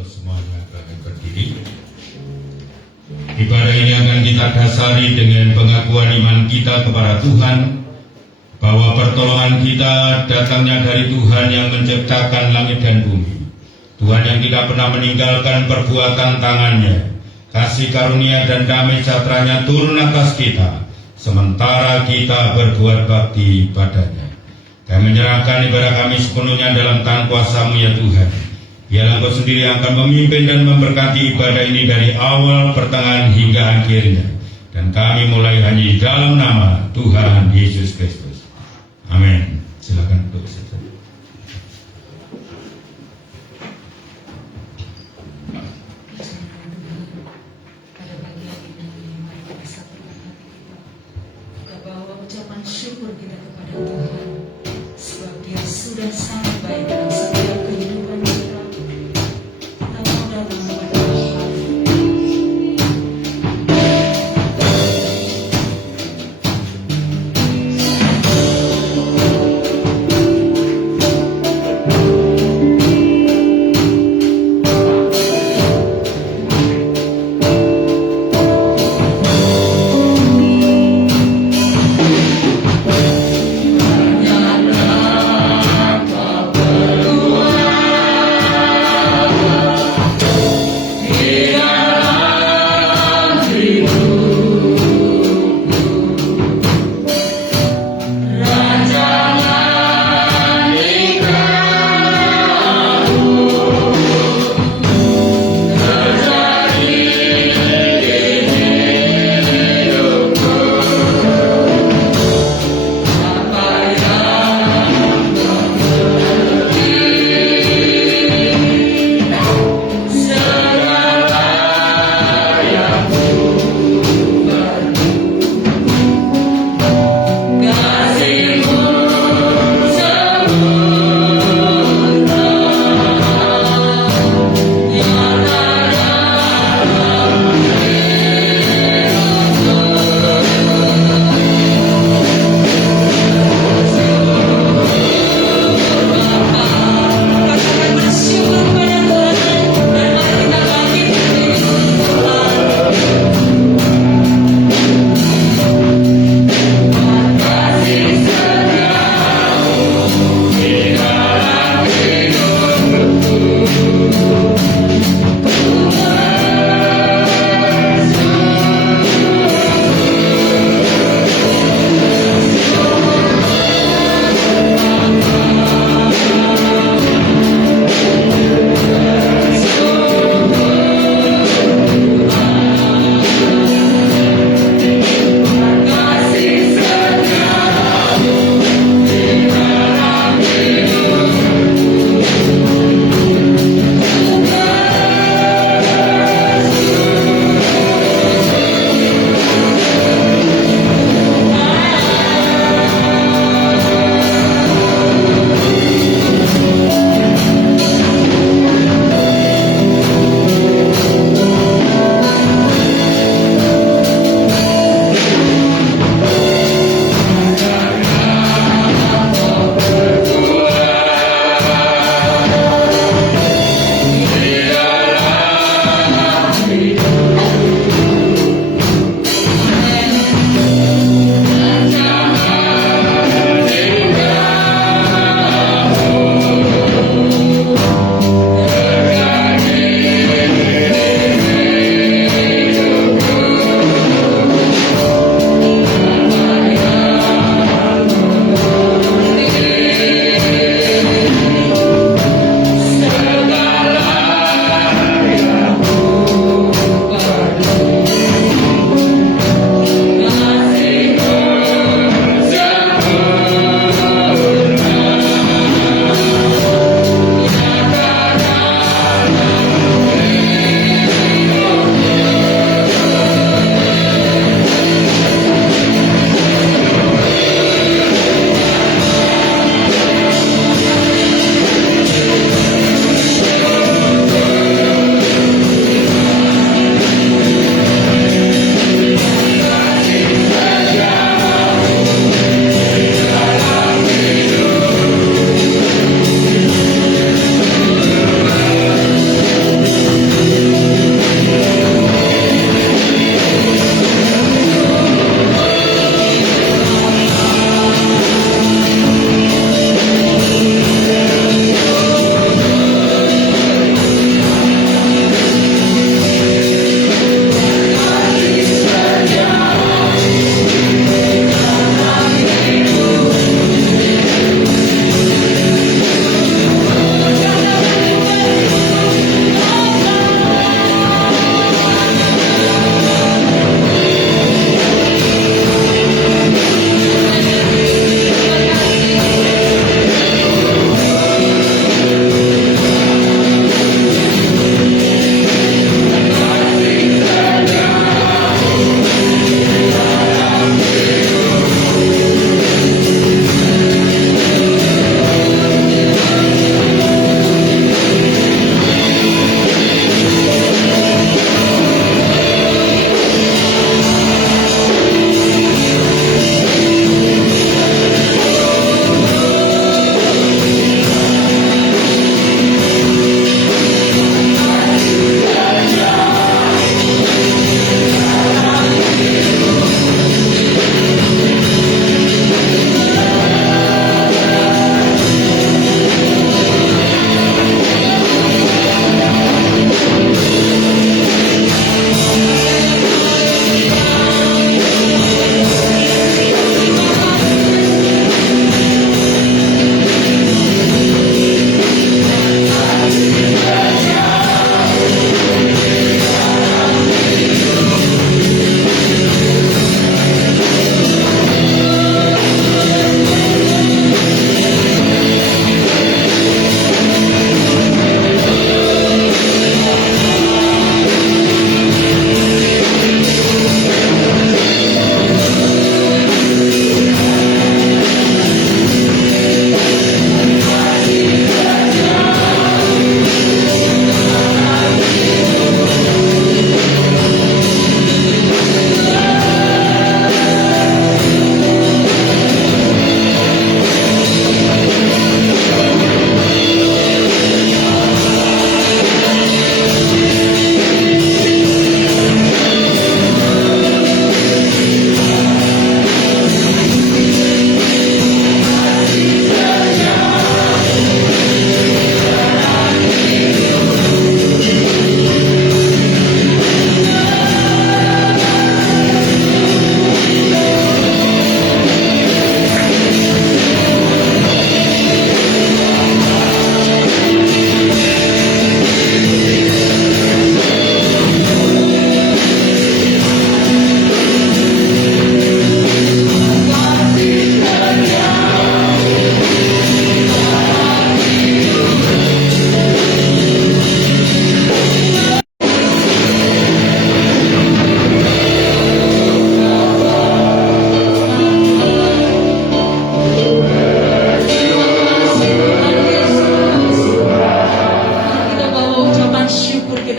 untuk semuanya akan berdiri. Ibadah ini akan kita dasari dengan pengakuan iman kita kepada Tuhan, bahwa pertolongan kita datangnya dari Tuhan yang menciptakan langit dan bumi. Tuhan yang tidak pernah meninggalkan perbuatan tangannya. Kasih karunia dan damai sejahteranya turun atas kita, sementara kita berbuat bakti padanya. Kami menyerahkan ibadah kami sepenuhnya dalam tangan kuasa-Mu ya Tuhan. Biarlah Engkau sendiri yang akan memimpin dan memberkati ibadah ini dari awal, pertengahan hingga akhirnya. Dan kami mulai hanya di dalam nama Tuhan Yesus Kristus. Amin. Silakan duduk saja. Pada pagi hari ini, mari kita satukan hati kita. Kita bawa ucapan syukur kita kepada Tuhan, sebab Dia sudah sangat baik dalam setiap kehidupan kita. Kita mau datang kepada Tuhan.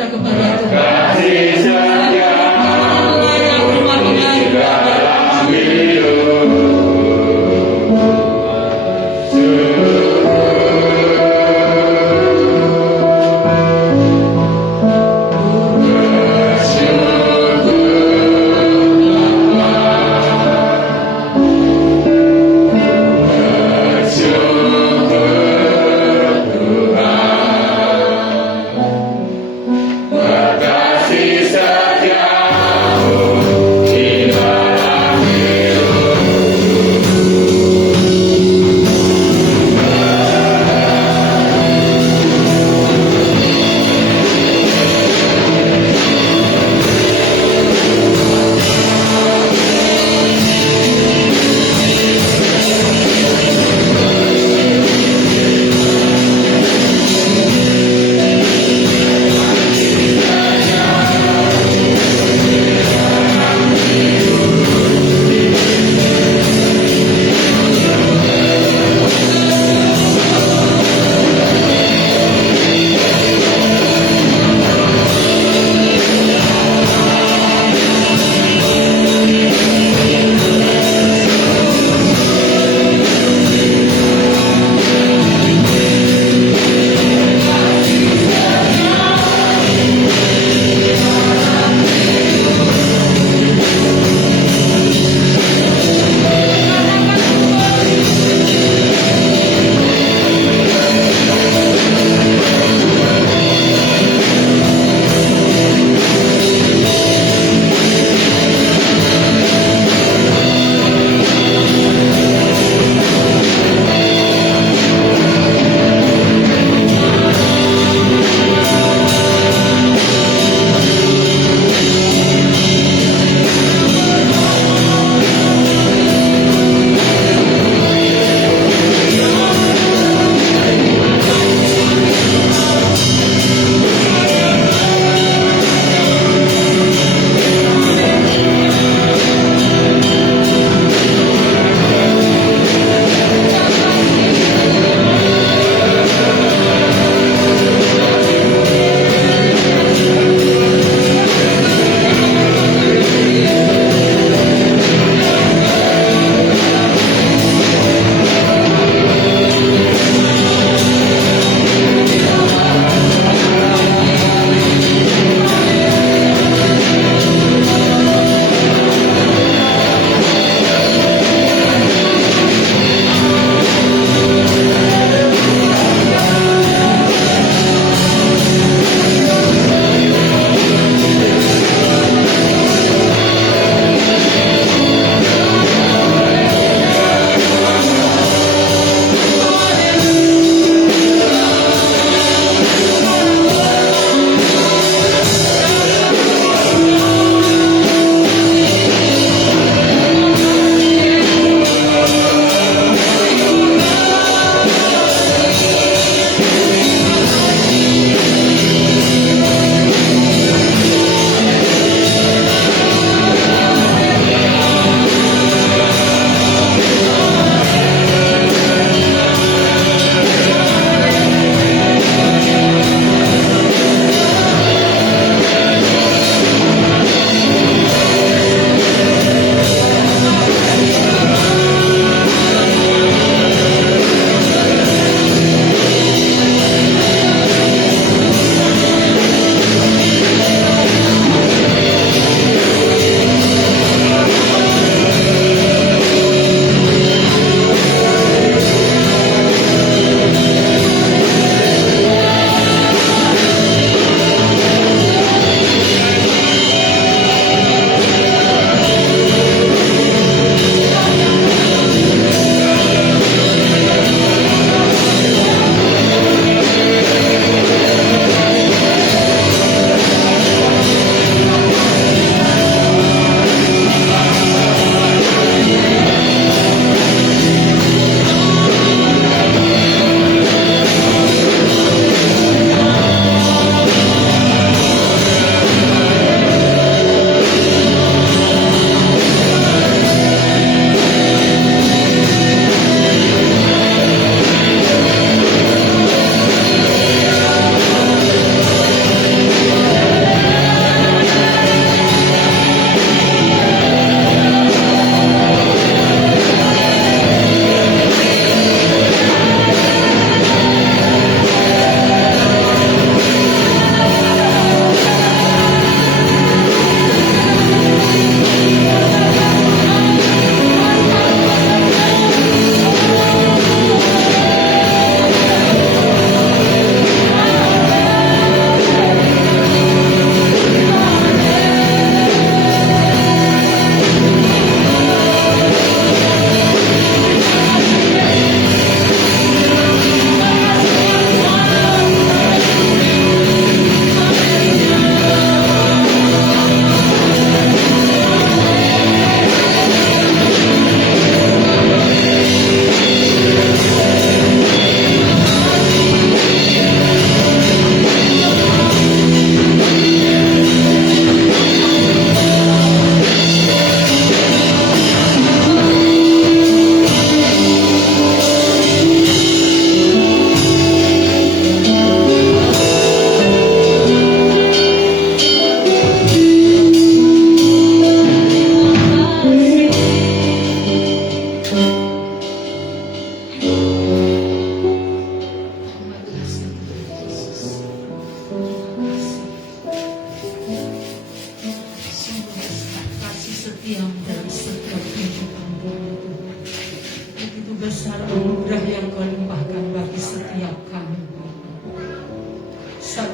kita kepada Tuhan. Rumah Wow.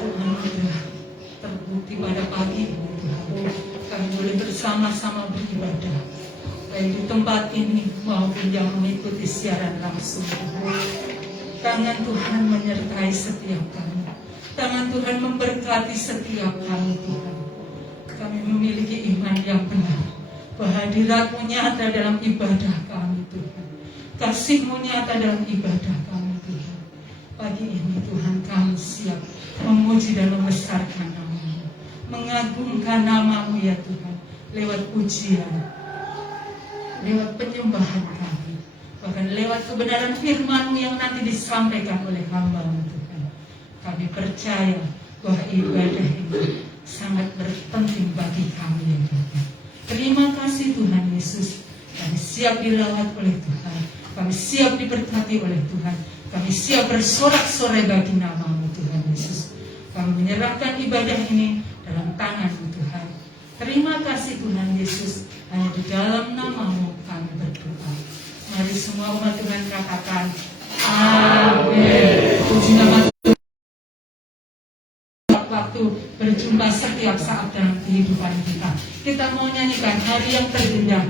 Engkau anugerah terbukti pada pagi ini Tuhan. Kami boleh bersama-sama beribadah, baik di tempat ini maupun yang mengikuti siaran langsung. Tangan Tuhan menyertai setiap kami. Tangan Tuhan memberkati setiap kami Tuhan. Kami memiliki iman yang benar bahwa hadirat-Mu nyata dalam ibadah kami Tuhan. Kasih-Mu nyata dalam ibadah kami Tuhan. Pagi ini Tuhan kami siap memuji dan membesarkan nama-Mu, mengagungkan nama-Mu ya Tuhan, lewat pujian, lewat penyembahan kami, bahkan lewat kebenaran firman-Mu yang nanti disampaikan oleh hamba-Mu Tuhan. Kami percaya bahwa ibadah ini sangat berpenting bagi kami ya Tuhan. Terima kasih Tuhan Yesus. Kami siap dirawat oleh Tuhan. Kami siap diberkati oleh Tuhan. Kami siap bersorak-sorai bagi nama-Mu Tuhan Yesus. Kami menyerahkan ibadah ini dalam tangan-Mu Tuhan. Terima kasih Tuhan Yesus. Hanya di dalam nama-Mu kami berdoa. Mari semua umat Tuhan katakan amin. Puji nama Tuhan. Waktu berjumpa setiap saat dalam kehidupan kita. Kita mau nyanyikan hari yang terindah.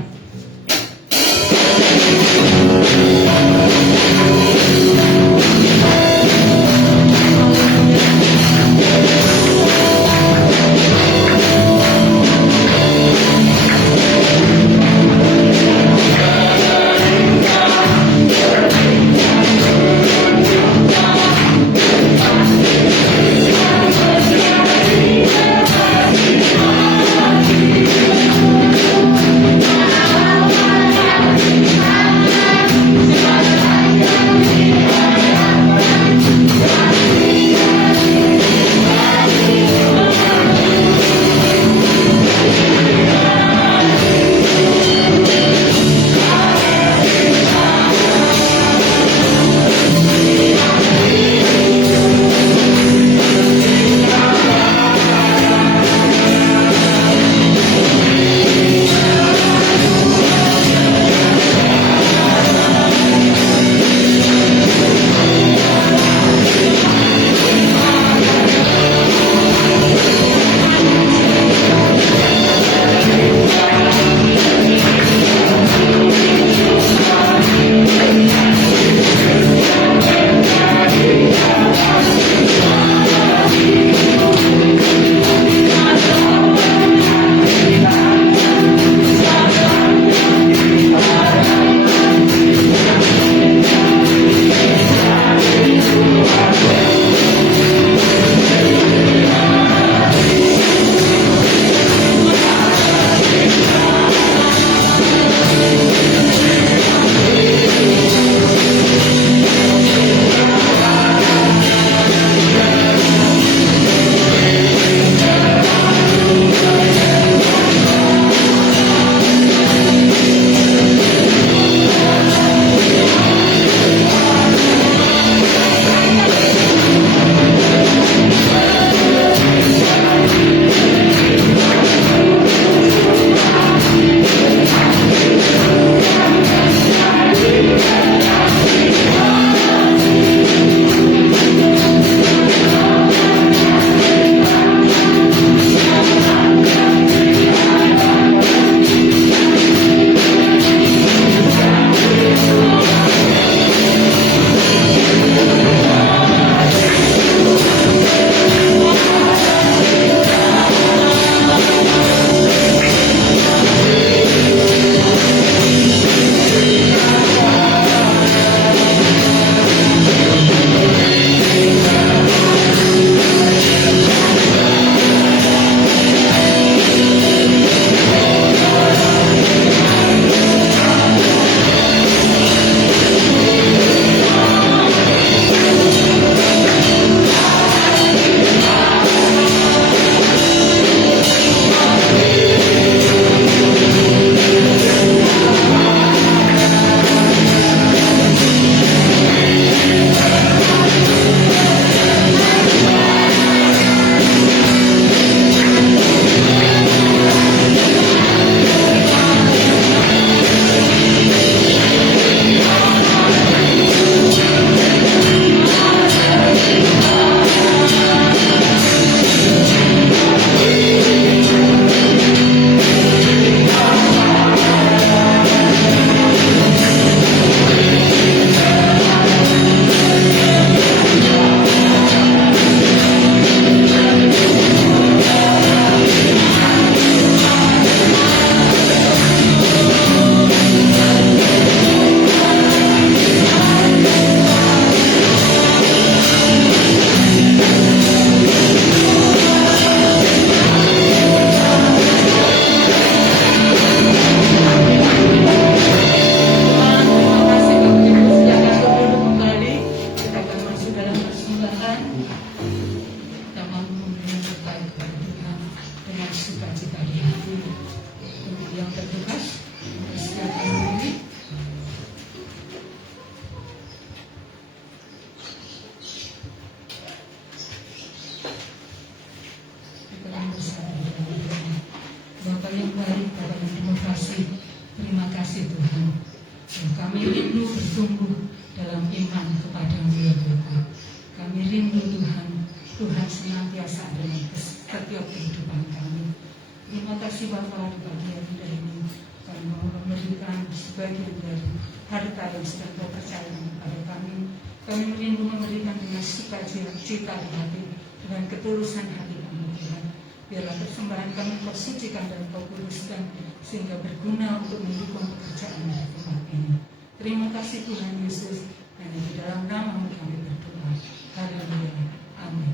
Engkau yang baik, Bapa yang penuh kasih. Terima kasih Tuhan. Dan kami rindu bertumbuh dalam iman kepada-Mu ya Tuhan. Kami rindu Tuhan senantiasa ada dalam setiap kehidupan kami. Terima kasih Bapa di pagi hari ini. Kami mau memberikan sebagian dari harta yang sedang Kau percayakan kepada kami. Kami rindu memberikan dengan sukacita di hati, dengan ketulusan hati kami Tuhan. Biarlah persembahan kami Kau sucikan dan Kau kuduskan, sehingga berguna untuk mendukung pekerjaan di tempat ini. Terima kasih Tuhan Yesus, dan di dalam nama-Mu kami berdoa. Haleluya. Amin.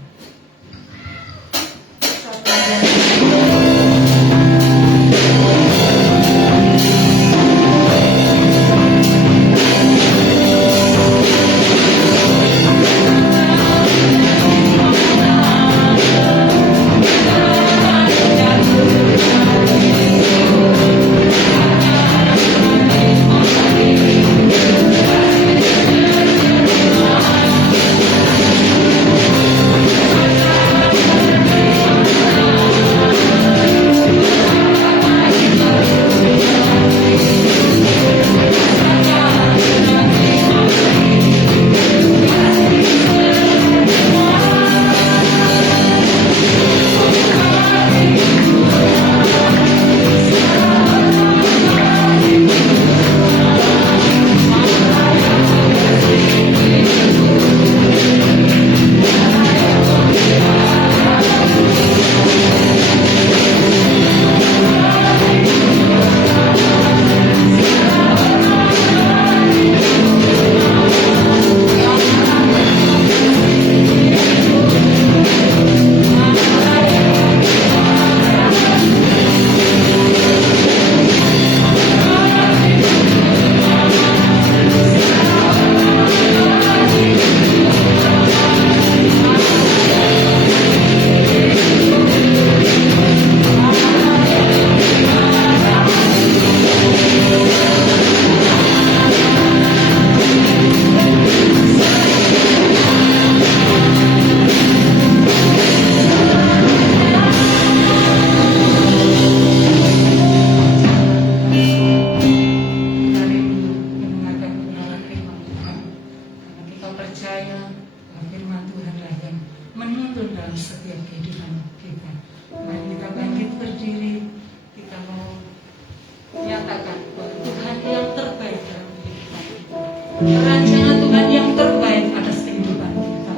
Rencana Tuhan yang terbaik atas kehidupan kita.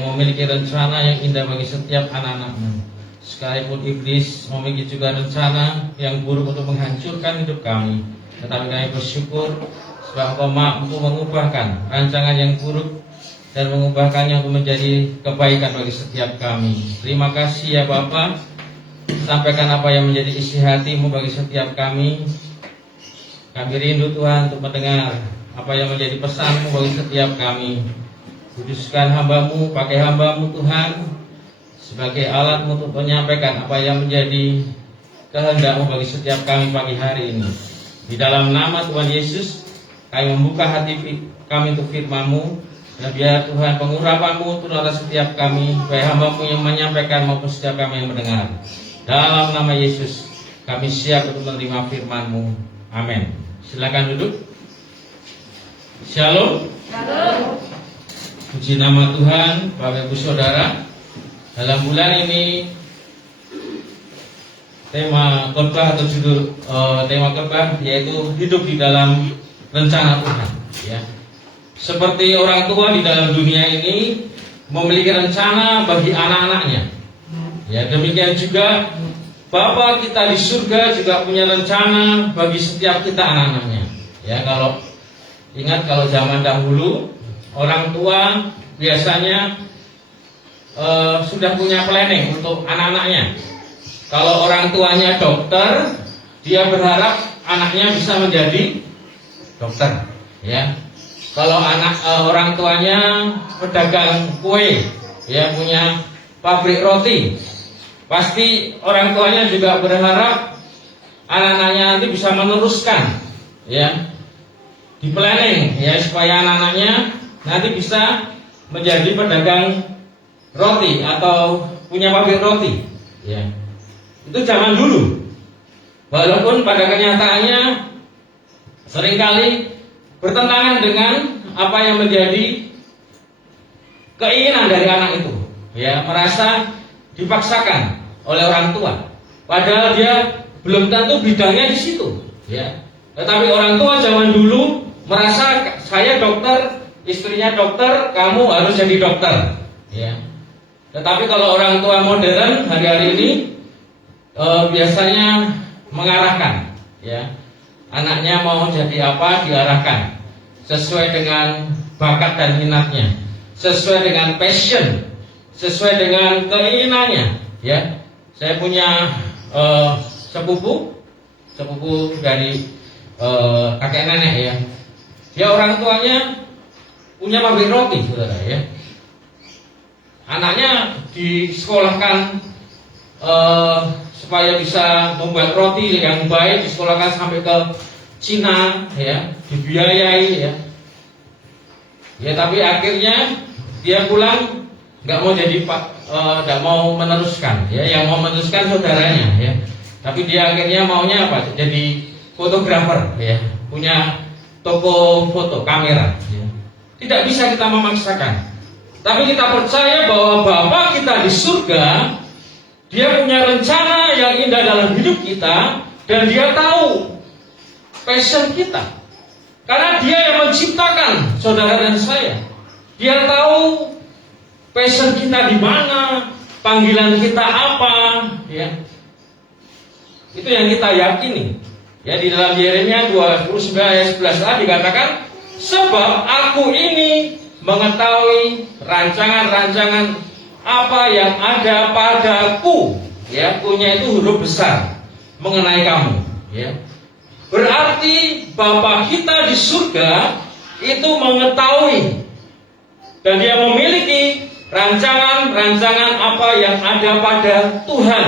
yang memiliki rencana yang indah bagi setiap anak-anak-Mu. Sekalipun iblis memiliki juga rencana yang buruk untuk menghancurkan hidup kami, tetapi kami bersyukur sebab Engkau mampu mengubahkan rancangan yang buruk dan mengubahkannya untuk menjadi kebaikan bagi setiap kami. Terima kasih ya Bapa. Sampaikan apa yang menjadi isi hati-Mu bagi setiap kami. Kami rindu Tuhan untuk mendengar apa yang menjadi pesan-Mu bagi setiap kami. Kuduskan hamba-Mu, pakai hamba-Mu Tuhan sebagai alat-Mu untuk menyampaikan apa yang menjadi kehendak-Mu bagi setiap kami pagi hari ini. Di dalam nama Tuhan Yesus, kami membuka hati kami untuk firman-Mu, dan biar Tuhan pengurapan-Mu turun atas setiap kami, baik hamba-Mu yang menyampaikan maupun setiap kami yang mendengar. Dalam nama Yesus, kami siap untuk menerima firman-Mu. Amin. Silakan duduk. Shalom. Shalom. Puji nama Tuhan, Bapak Ibu Saudara. Dalam bulan ini tema khotbah atau judul tema khotbah yaitu hidup di dalam rencana Tuhan. Ya. Seperti orang tua di dalam dunia ini memiliki rencana bagi anak-anaknya. Ya, demikian juga Bapa kita di surga juga punya rencana bagi setiap kita anak-anaknya. Ya, kalau ingat kalau zaman dahulu orang tua biasanya sudah punya planning untuk anak-anaknya. Kalau orang tuanya dokter, dia berharap anaknya bisa menjadi dokter. Ya. Kalau orang tuanya pedagang kue, ya punya pabrik roti, pasti orang tuanya juga berharap anak-anaknya nanti bisa meneruskan, ya, di planning, ya, supaya anak-anaknya nanti bisa menjadi pedagang roti atau punya pabrik roti. Ya. Itu zaman dulu. Walaupun pada kenyataannya seringkali bertentangan dengan apa yang menjadi keinginan dari anak itu. Ya, merasa dipaksakan oleh orang tua. Padahal dia belum tentu bidangnya di situ. Ya. Tetapi orang tua zaman dulu merasa saya dokter, istrinya dokter, kamu harus jadi dokter. Ya. Tetapi kalau orang tua modern hari-hari ini biasanya mengarahkan, ya, anaknya mau jadi apa diarahkan sesuai dengan bakat dan minatnya, sesuai dengan passion, sesuai dengan keinginannya. Ya, saya punya sepupu dari kakek nenek, ya. Dia orang tuanya punya pabrik roti, saudara, ya. Anaknya disekolahkan supaya bisa membuat roti yang baik, disekolahkan sampai ke Cina, ya, dibiayai, ya. Ya, tapi akhirnya dia pulang nggak mau jadi nggak mau meneruskan, ya. Yang mau meneruskan saudaranya, ya. Tapi dia akhirnya maunya apa? Jadi fotografer, ya, punya toko foto kamera. Ya. Tidak bisa kita memaksakan. Tapi kita percaya bahwa Bapa kita di surga, Dia punya rencana yang indah dalam hidup kita, dan Dia tahu passion kita. Karena Dia yang menciptakan saudara dan saya. Dia tahu passion kita di mana, panggilan kita apa, ya. Itu yang kita yakini. Ya, di dalam Yeremia 29 ayat 11a dikatakan, sebab aku ini mengetahui rancangan-rancangan apa yang ada padaku, ya, punya itu huruf besar mengenai kamu, ya. Berarti Bapa kita di surga itu mengetahui dan Dia memiliki rancangan-rancangan apa yang ada pada Tuhan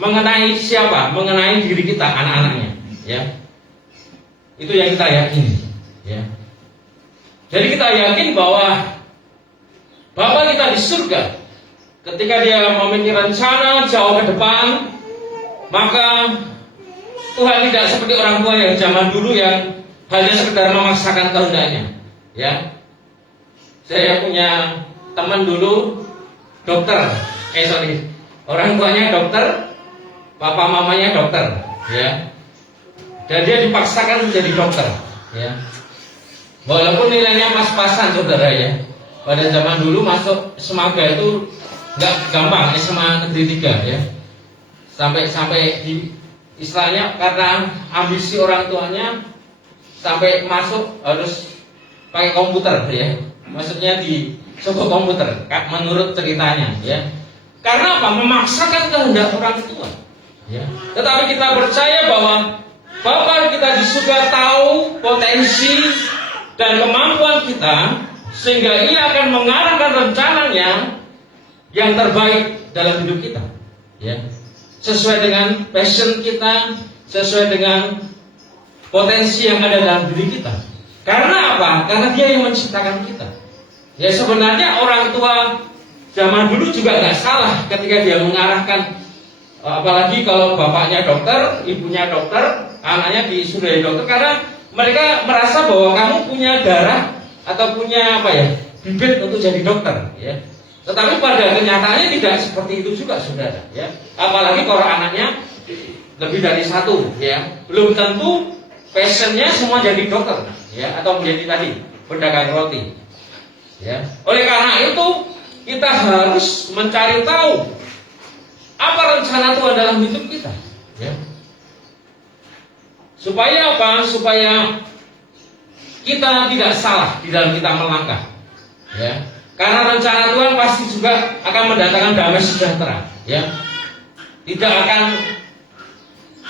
mengenai siapa, mengenai diri kita, anak-anaknya, ya. Itu yang kita yakini, ya. Jadi kita yakin bahwa Bapa kita di surga, ketika Dia memiliki rencana jauh ke depan, maka Tuhan tidak seperti orang tua yang zaman dulu yang hanya sekedar memaksakan kehendaknya. Ya, saya punya teman dulu dokter, orang tuanya dokter, papa mamanya dokter, ya, dan dia dipaksakan menjadi dokter, ya. Walaupun nilainya pas-pasan, saudara, ya. pada zaman dulu masuk Semaga itu nggak gampang, SMA Negeri 3 ya. Sampai di istilahnya karena ambisi orang tuanya sampai masuk harus pakai komputer ya. Maksudnya di sebuah komputer menurut ceritanya ya. Karena apa? Memaksakan kehendak orang tua ya. Tetapi kita percaya bahwa Bapa kita di surga tahu potensi dan kemampuan kita, sehingga Ia akan mengarahkan rencananya yang terbaik dalam hidup kita ya. Sesuai dengan passion kita, sesuai dengan potensi yang ada dalam diri kita. Karena apa? Karena Dia yang menciptakan kita. Ya, sebenarnya orang tua zaman dulu juga nggak salah ketika dia mengarahkan, apalagi kalau bapaknya dokter, ibunya dokter, anaknya disuruh dokter, karena mereka merasa bahwa kamu punya darah atau punya bibit untuk jadi dokter ya. Tetapi pada kenyataannya tidak seperti itu juga, saudara ya. Apalagi kalau anaknya lebih dari satu ya, belum tentu passionnya semua jadi dokter ya, atau menjadi tadi pedagang roti ya. Oleh karena itu kita harus mencari tahu apa rencana Tuhan dalam hidup kita ya. Supaya apa? Supaya kita tidak salah di dalam kita melangkah ya. Karena rencana Tuhan pasti juga akan mendatangkan damai sejahtera ya. Tidak akan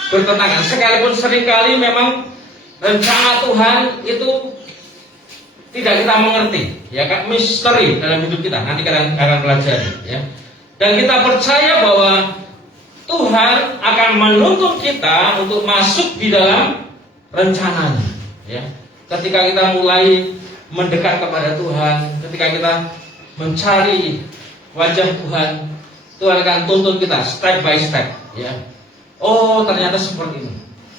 bertentangan. Sekalipun seringkali memang rencana Tuhan itu tidak kita mengerti ya, kan misteri dalam hidup kita. Nanti kita akan pelajari ya. Dan kita percaya bahwa Tuhan akan menuntun kita untuk masuk di dalam rencananya ya. Ketika kita mulai mendekat kepada Tuhan, ketika kita mencari wajah Tuhan, Tuhan akan tuntun kita step by step ya. Oh, ternyata seperti ini.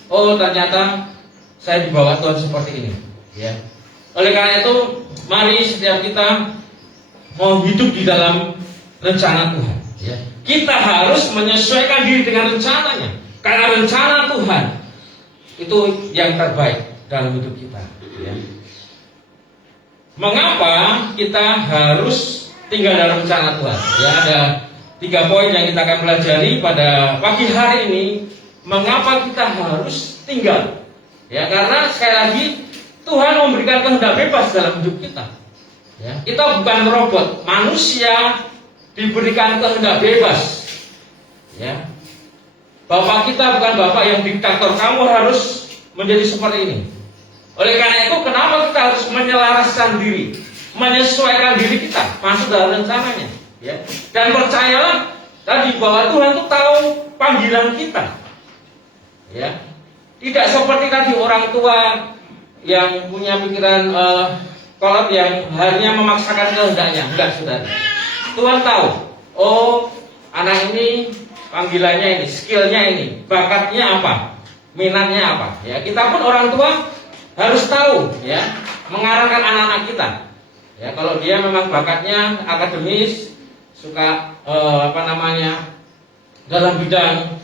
Oh, ternyata saya dibawa Tuhan seperti ini ya. Oleh karena itu, mari setiap kita mau hidup di dalam rencana Tuhan ya. Kita harus menyesuaikan diri dengan rencananya, karena rencana Tuhan itu yang terbaik dalam hidup kita ya. Mengapa kita harus tinggal dalam rencana Tuhan ya? Ada 3 poin yang kita akan pelajari pada pagi hari ini. Mengapa kita harus tinggal ya? Karena sekali lagi Tuhan memberikan kehendak bebas dalam hidup kita ya. Kita bukan robot, manusia diberikan kehendak bebas ya. Bapak kita bukan bapak yang diktator, kamu harus menjadi seperti ini. Oleh karena itu, kenapa kita harus menyelaraskan diri, menyesuaikan diri kita masuk dalam rencananya ya. Dan percayalah tadi bahwa Tuhan itu tahu panggilan kita ya. Tidak seperti tadi orang tua yang punya pikiran kolot yang hanya memaksakan kehendaknya. Enggak, saudara. Tuhan tahu, oh anak ini panggilannya ini, skillnya ini, bakatnya apa, minatnya apa ya. Kita pun orang tua harus tahu ya, mengarahkan anak-anak kita ya. Kalau dia memang bakatnya akademis, suka dalam bidang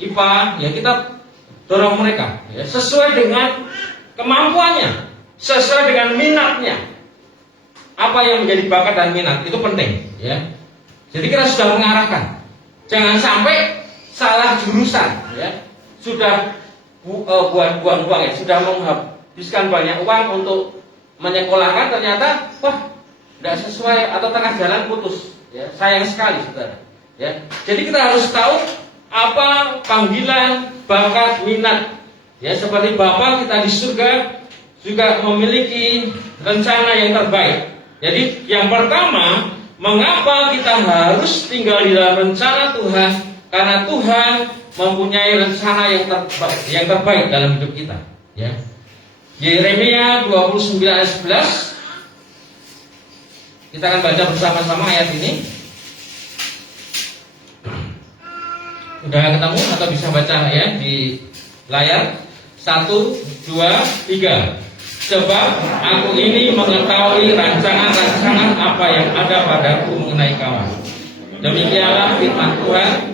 IPA ya, kita dorong mereka ya, sesuai dengan kemampuannya, sesuai dengan minatnya. Apa yang menjadi bakat dan minat itu penting ya. Jadi kita sudah mengarahkan, jangan sampai salah jurusan ya. Sudah buang-buang ya, sudah menghabiskan banyak uang untuk menyekolahkan, ternyata tidak sesuai atau tengah jalan putus ya. Sayang sekali, saudara ya. Jadi kita harus tahu apa panggilan, bakat, minat ya. Seperti Bapa kita di surga juga memiliki rencana yang terbaik. Jadi yang pertama, mengapa kita harus tinggal di dalam rencana Tuhan? Karena Tuhan mempunyai rencana yang terbaik dalam hidup kita ya. Yeremia 29 ayat 11. Kita akan baca bersama-sama ayat ini. Udah ketemu atau bisa baca ya di layar? 1, 2, 3. Sebab aku ini mengetahui rancangan-rancangan apa yang ada padaku mengenai kamu. Demikianlah firman Tuhan,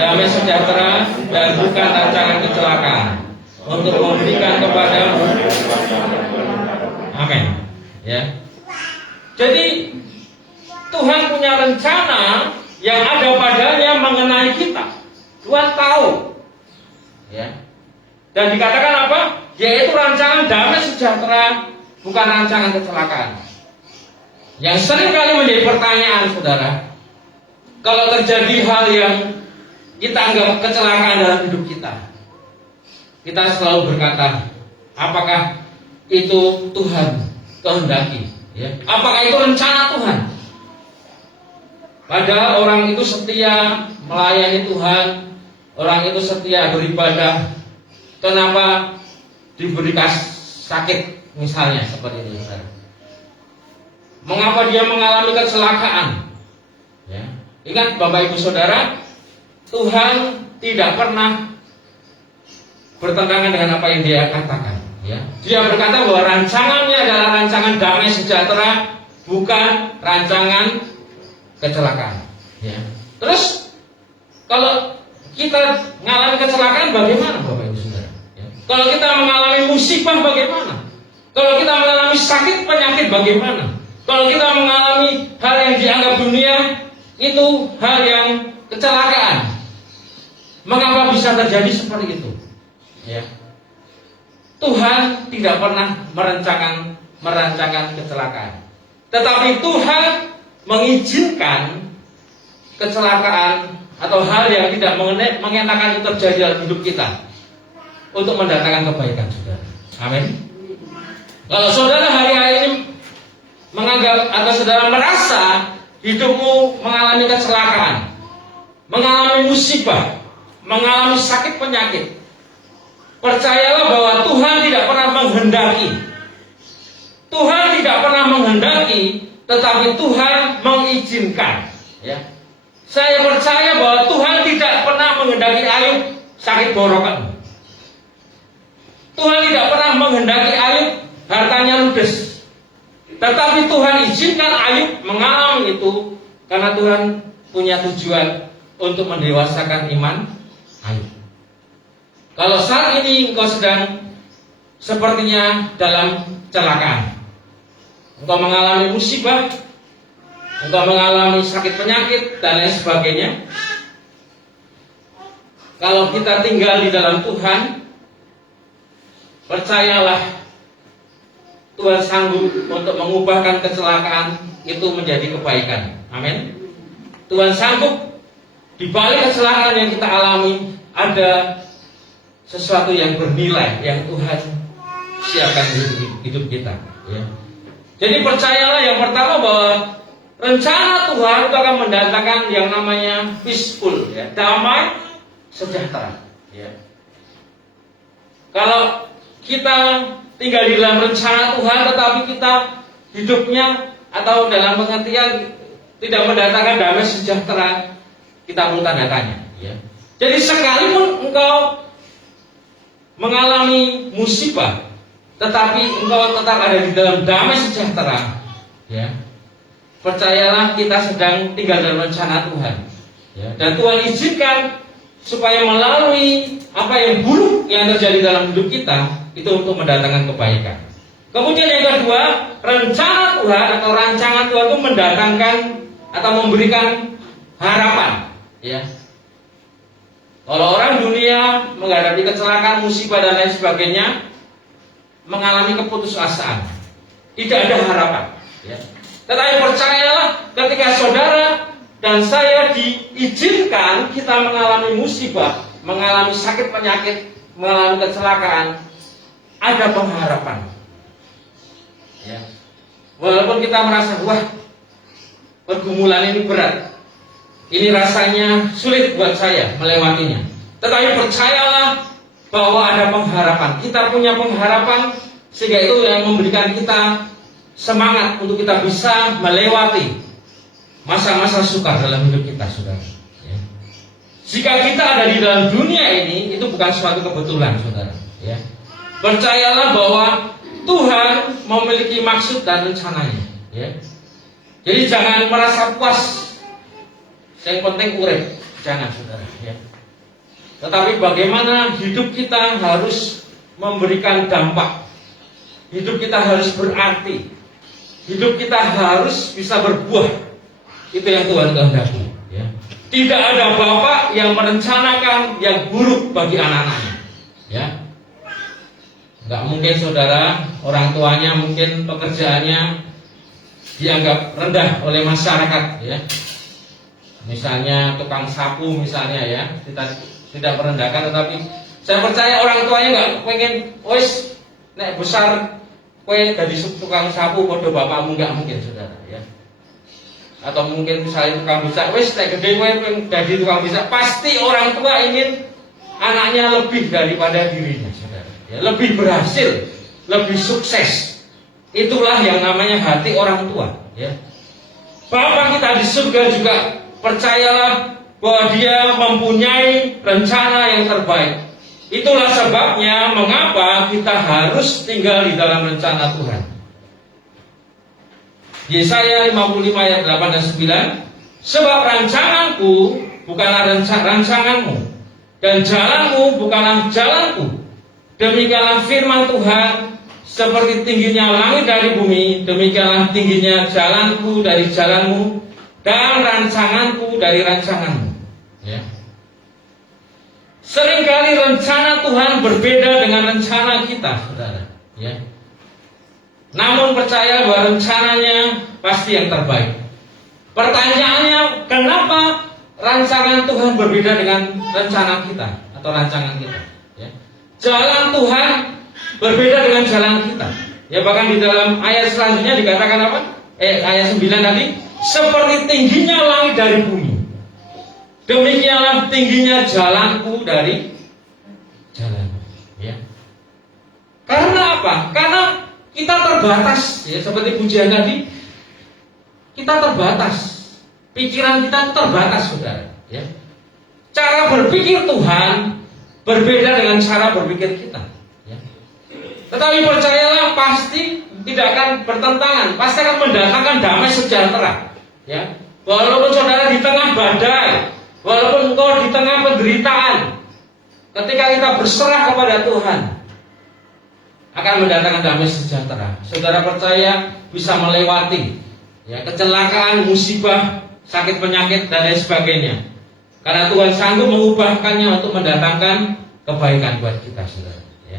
damai sejahtera dan bukan rancangan kecelakaan, untuk memberikan kepadamu. Amin. Ya. Jadi Tuhan punya rencana yang ada padanya mengenai kita. Tuhan tahu. Ya. Dan dikatakan apa? Yaitu rancangan damai sejahtera, bukan rancangan kecelakaan. Yang sering kali menjadi pertanyaan, saudara, kalau terjadi hal yang kita anggap kecelakaan dalam hidup kita, kita selalu berkata, apakah itu Tuhan kehendaki? Ya. Apakah itu rencana Tuhan? Padahal orang itu setia melayani Tuhan, orang itu setia beribadah. Kenapa diberi sakit misalnya seperti itu, saudara? Mengapa dia mengalami kecelakaan? Ya. Ingat Bapak Ibu Saudara, Tuhan tidak pernah bertentangan dengan apa yang Dia katakan. Ya. Dia berkata bahwa rancangannya adalah rancangan damai sejahtera, bukan rancangan kecelakaan. Ya. Terus kalau kita mengalami kecelakaan, bagaimana Bapak Ibu Saudara? Ya. Kalau kita mengalami musibah, bagaimana? Kalau kita mengalami sakit penyakit, bagaimana? Kalau kita mengalami hal yang dianggap dunia itu hal yang kecelakaan, mengapa bisa terjadi seperti itu? Ya. Tuhan tidak pernah merancangkan kecelakaan, tetapi Tuhan mengizinkan kecelakaan atau hal yang tidak mengenakan itu terjadi dalam hidup kita untuk mendatangkan kebaikan, saudara. Amin. Kalau saudara hari-hari ini menganggap atau saudara merasa hidupmu mengalami kecelakaan, mengalami musibah, mengalami sakit penyakit, percayalah bahwa Tuhan tidak pernah menghendaki. Tuhan tidak pernah menghendaki, tetapi Tuhan mengizinkan. Ya. Saya percaya bahwa Tuhan tidak pernah menghendaki Ayub sakit borokan. Tuhan tidak pernah menghendaki Ayub hartanya ludes. Tetapi Tuhan izinkan Ayub mengalami itu karena Tuhan punya tujuan untuk mendewasakan iman Ayub. Kalau saat ini engkau sedang sepertinya dalam kecelakaan, engkau mengalami musibah, engkau mengalami sakit penyakit dan lain sebagainya, kalau kita tinggal di dalam Tuhan, percayalah Tuhan sanggup untuk mengubahkan kecelakaan itu menjadi kebaikan. Amin. Tuhan sanggup di balik kecelakaan yang kita alami ada sesuatu yang bernilai yang Tuhan siapkan di hidup kita. Ya. Jadi percayalah yang pertama bahwa rencana Tuhan itu akan mendatangkan yang namanya peaceful, ya, damai sejahtera. Ya. Kalau kita tinggal di dalam rencana Tuhan, tetapi kita hidupnya atau dalam pengertian tidak mendatangkan damai sejahtera, kita perlu tanda tanya. Ya. Jadi sekalipun engkau mengalami musibah, tetapi engkau tetap ada di dalam damai sejahtera, ya, percayalah kita sedang tinggal dalam rencana Tuhan. Ya. Dan Tuhan izinkan supaya melalui apa yang buruk yang terjadi dalam hidup kita itu untuk mendatangkan kebaikan. Kemudian yang kedua, rencana Tuhan atau rancangan Tuhan itu mendatangkan atau memberikan harapan. Ya. Kalau orang dunia menghadapi kecelakaan, musibah dan lain sebagainya, mengalami keputusasaan, tidak ada harapan. Ya. Tetapi percayalah, ketika saudara dan saya diizinkan kita mengalami musibah, mengalami sakit penyakit, mengalami kecelakaan, ada pengharapan. Ya. Walaupun kita merasa, wah, pergumulan ini berat, ini rasanya sulit buat saya melewatinya, tetapi percayalah bahwa ada pengharapan. Kita punya pengharapan, sehingga itu yang memberikan kita semangat untuk kita bisa melewati masa-masa sukar dalam hidup kita, saudara. Ya. Jika kita ada di dalam dunia ini, itu bukan suatu kebetulan, saudara. Ya. Percayalah bahwa Tuhan memiliki maksud dan rencananya. Ya. Jadi jangan merasa puas, yang penting urip, jangan, saudara. Ya. Tetapi bagaimana hidup kita harus memberikan dampak, hidup kita harus berarti. hidup kita harus bisa berbuah. Itu yang Tuhan kehendaki. Ya. Tidak ada bapak yang merencanakan yang buruk bagi anak-anaknya. Ya. Nggak mungkin saudara, orang tuanya mungkin pekerjaannya dianggap rendah oleh masyarakat, ya. Misalnya tukang sapu misalnya, ya, tidak merendahkan, tetapi saya percaya orang tuanya nggak pengen, wes nek besar kue jadi tukang sapu bodoh bapakmu, nggak mungkin saudara, ya. Atau mungkin misalnya tukang becak, wes nek gede kue pengen jadi tukang becak, pasti orang tua ingin anaknya lebih daripada dirinya, saudara, ya, lebih berhasil, lebih sukses. Itulah yang namanya hati orang tua, ya. Bapa kita di surga juga percayalah bahwa dia mempunyai rencana yang terbaik. Itulah sebabnya mengapa kita harus tinggal di dalam rencana Tuhan. Yesaya 55 ayat 8 dan 9, sebab rancanganku bukanlah rancanganmu, dan jalanmu bukanlah jalanku. Demikianlah firman Tuhan, seperti tingginya langit dari bumi, demikianlah tingginya jalanku dari jalanmu, dan rancanganku dari rancanganmu. Ya. Seringkali rencana Tuhan berbeda dengan rencana kita, saudara. Ya. Namun percaya bahwa rencananya pasti yang terbaik. Pertanyaannya, kenapa rancangan Tuhan berbeda dengan rencana kita atau rancangan kita? Ya. Jalan Tuhan berbeda dengan jalan kita. Ya, bahkan di dalam ayat selanjutnya dikatakan apa? Ayat 9 tadi, seperti tingginya langit dari bumi, demikianlah tingginya jalanku dari jalanmu. Ya. Karena apa? Karena kita terbatas, ya, seperti pujian tadi, kita terbatas. Pikiran kita terbatas, saudara. Ya. Cara berpikir Tuhan berbeda dengan cara berpikir kita. Ya. Tetapi percayalah, pasti tidak akan bertentangan, pasti akan mendatangkan damai sejahtera. Ya. Walaupun saudara di tengah badai, walaupun engkau di tengah penderitaan, ketika kita berserah kepada Tuhan, akan mendatangkan damai sejahtera. Saudara percaya bisa melewati, ya, kecelakaan, musibah, sakit penyakit dan lain sebagainya, karena Tuhan sanggup mengubahkannya untuk mendatangkan kebaikan buat kita, saudara. Ya.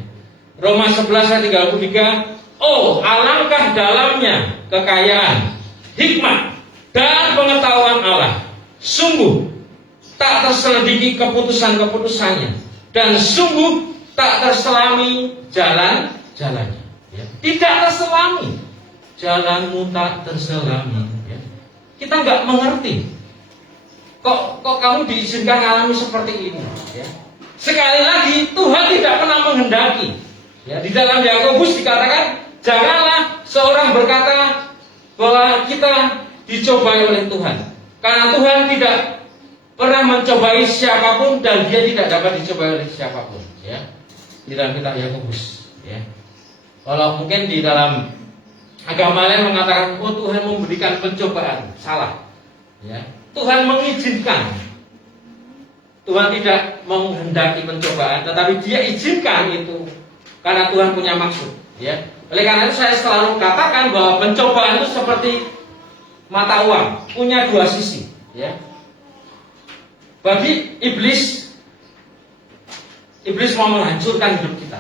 Roma 11 ayat 33, oh alangkah dalamnya kekayaan, hikmat dan pengetahuan Allah, sungguh tak terselidiki keputusan-keputusannya, dan sungguh tak terselami jalan-jalannya. Ya. Tidak terselami, jalanmu tak terselami. Ya. Kita nggak mengerti. Kok kamu diizinkan alami seperti ini? Ya. Sekali lagi, Tuhan tidak pernah menghendaki. Ya, di dalam Yakobus dikatakan, janganlah seorang berkata bahwa kita dicobai oleh Tuhan, karena Tuhan tidak pernah mencobai siapapun dan dia tidak dapat dicobai oleh siapapun. Ya, di dalam kitab Yakobus. Ya, kalau mungkin di dalam agama lain mengatakan, oh Tuhan memberikan pencobaan, salah. Ya, Tuhan mengizinkan. Tuhan tidak menghendaki pencobaan, tetapi Dia izinkan itu karena Tuhan punya maksud. Ya, oleh karena itu saya selalu katakan bahwa pencobaan itu seperti mata uang, punya dua sisi. Ya. Bagi iblis mau menghancurkan hidup kita.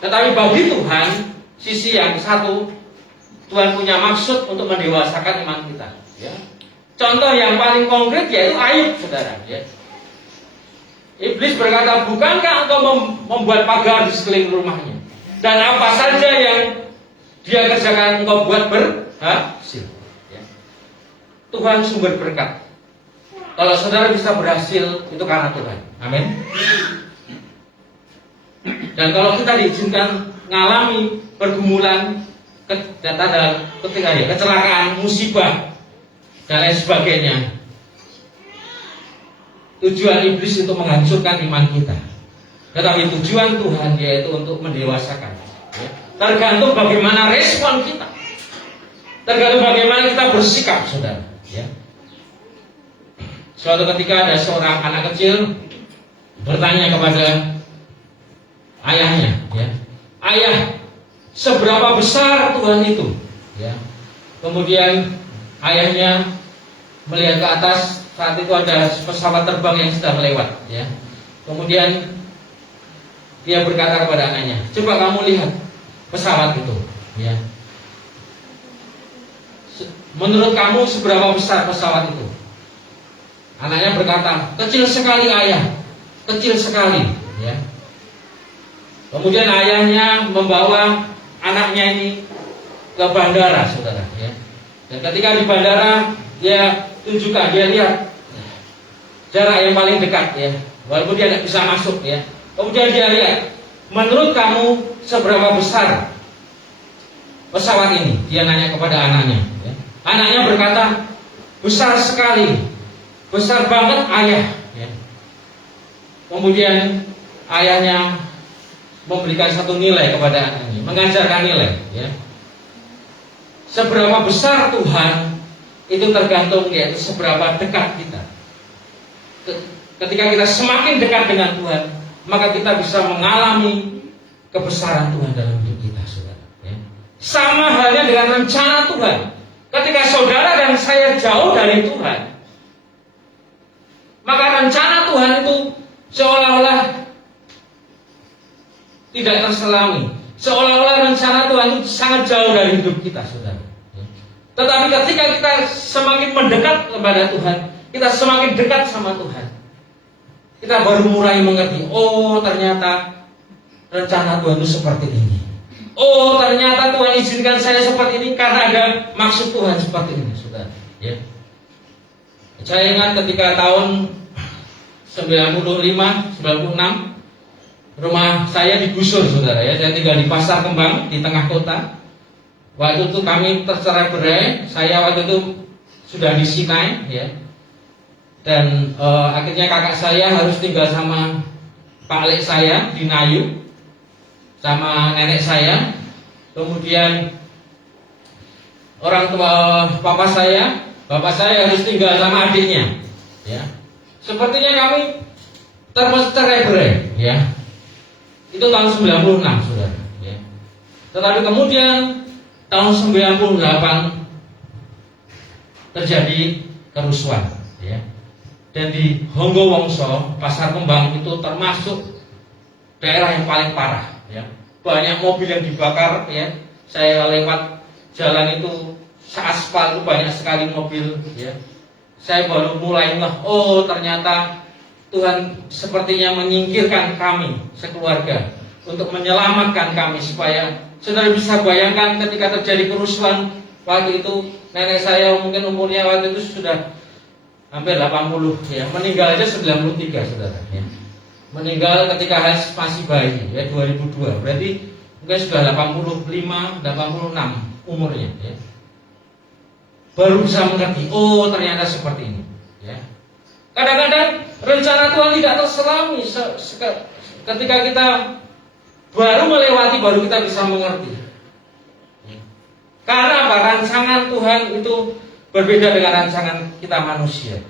Tetapi bagi Tuhan, sisi yang satu, Tuhan punya maksud untuk mendewasakan iman kita. Ya. Contoh yang paling konkret yaitu Ayub, saudara. Ya. Iblis berkata, bukankah engkau membuat pagar di sekeliling rumahnya? Dan apa saja yang dia kerjakan engkau buat berhasil. Ya. Tuhan sumber berkat. Kalau saudara bisa berhasil, itu karena Tuhan. Amin. Dan kalau kita diizinkan mengalami pergumulan, kecelakaan, musibah, dan lain sebagainya, tujuan iblis itu menghancurkan iman kita. Tetapi tujuan Tuhan yaitu untuk mendewasakan. Ya. Tergantung bagaimana respon kita, tergantung bagaimana kita bersikap, saudara. Ya. Suatu ketika ada seorang anak kecil bertanya kepada ayahnya, ya, ayah, seberapa besar Tuhan itu? Ya. Kemudian ayahnya melihat ke atas, saat itu ada pesawat terbang yang sedang lewat, ya. Kemudian dia berkata kepada anaknya, coba kamu lihat pesawat itu, ya. Menurut kamu seberapa besar pesawat itu? Anaknya berkata, kecil sekali ayah, kecil sekali, ya. Kemudian ayahnya membawa anaknya ini ke bandara, saudara, ya. Dan ketika di bandara, dia tunjukkan, dia lihat jarak yang paling dekat, ya. Walaupun dia tidak bisa masuk, ya. Kemudian dia lihat, menurut kamu seberapa besar pesawat ini? Dia nanya kepada anaknya, ya. Anaknya berkata, besar sekali, besar banget ayah, ya. Kemudian ayahnya memberikan satu nilai kepada anaknya, mengajarkan nilai, ya. Seberapa besar Tuhan itu tergantung yaitu seberapa dekat kita. Ketika kita semakin dekat dengan Tuhan, maka kita bisa mengalami kebesaran Tuhan dalam hidup kita, saudara, ya. Sama halnya dengan rencana Tuhan. Ketika saudara dan saya jauh dari Tuhan, maka rencana Tuhan itu seolah-olah tidak terselami, seolah-olah rencana Tuhan itu sangat jauh dari hidup kita, saudara. Tetapi ketika kita semakin mendekat kepada Tuhan, kita semakin dekat sama Tuhan, kita baru mulai mengerti, oh ternyata rencana Tuhan itu seperti ini. Oh ternyata Tuhan izinkan saya seperti ini karena ada maksud Tuhan seperti ini, saudara, ya. Saya ingat ketika tahun 95, 96, rumah saya digusur, saudara, ya. Saya tinggal di Pasar Kembang di tengah kota. Waktu itu kami tercerai-berai. Saya waktu itu sudah di Sinai, ya. Dan akhirnya kakak saya harus tinggal sama Pak Lek saya di Nayu, sama nenek saya. Kemudian orang tua bapak saya harus tinggal sama adiknya, ya. Sepertinya kami tercerai-berai, ya. Itu tahun 96, saudara, ya. Tetapi kemudian tahun 98 terjadi kerusuhan, ya. Dan di Honggowongso, Pasar Kembang itu termasuk daerah yang paling parah, ya. Banyak mobil yang dibakar, ya. Saya lewat jalan itu, aspal itu banyak sekali mobil, ya. Saya baru mulai oh ternyata Tuhan sepertinya menyingkirkan kami sekeluarga untuk menyelamatkan kami, supaya saudara bisa bayangkan ketika terjadi kerusuhan waktu itu, nenek saya mungkin umurnya waktu itu sudah hampir 80, ya. Meninggal aja 93, saudara, ya. Meninggal ketika masih bayi, ya, 2002. Berarti mungkin sudah 85, 86 umurnya, ya. Baru bisa mengerti, oh ternyata seperti ini, ya. Kadang-kadang rencana Tuhan tidak terselami. Ketika kita baru melewati, baru kita bisa mengerti. Karena apa? Rancangan Tuhan itu berbeda dengan rancangan kita manusia.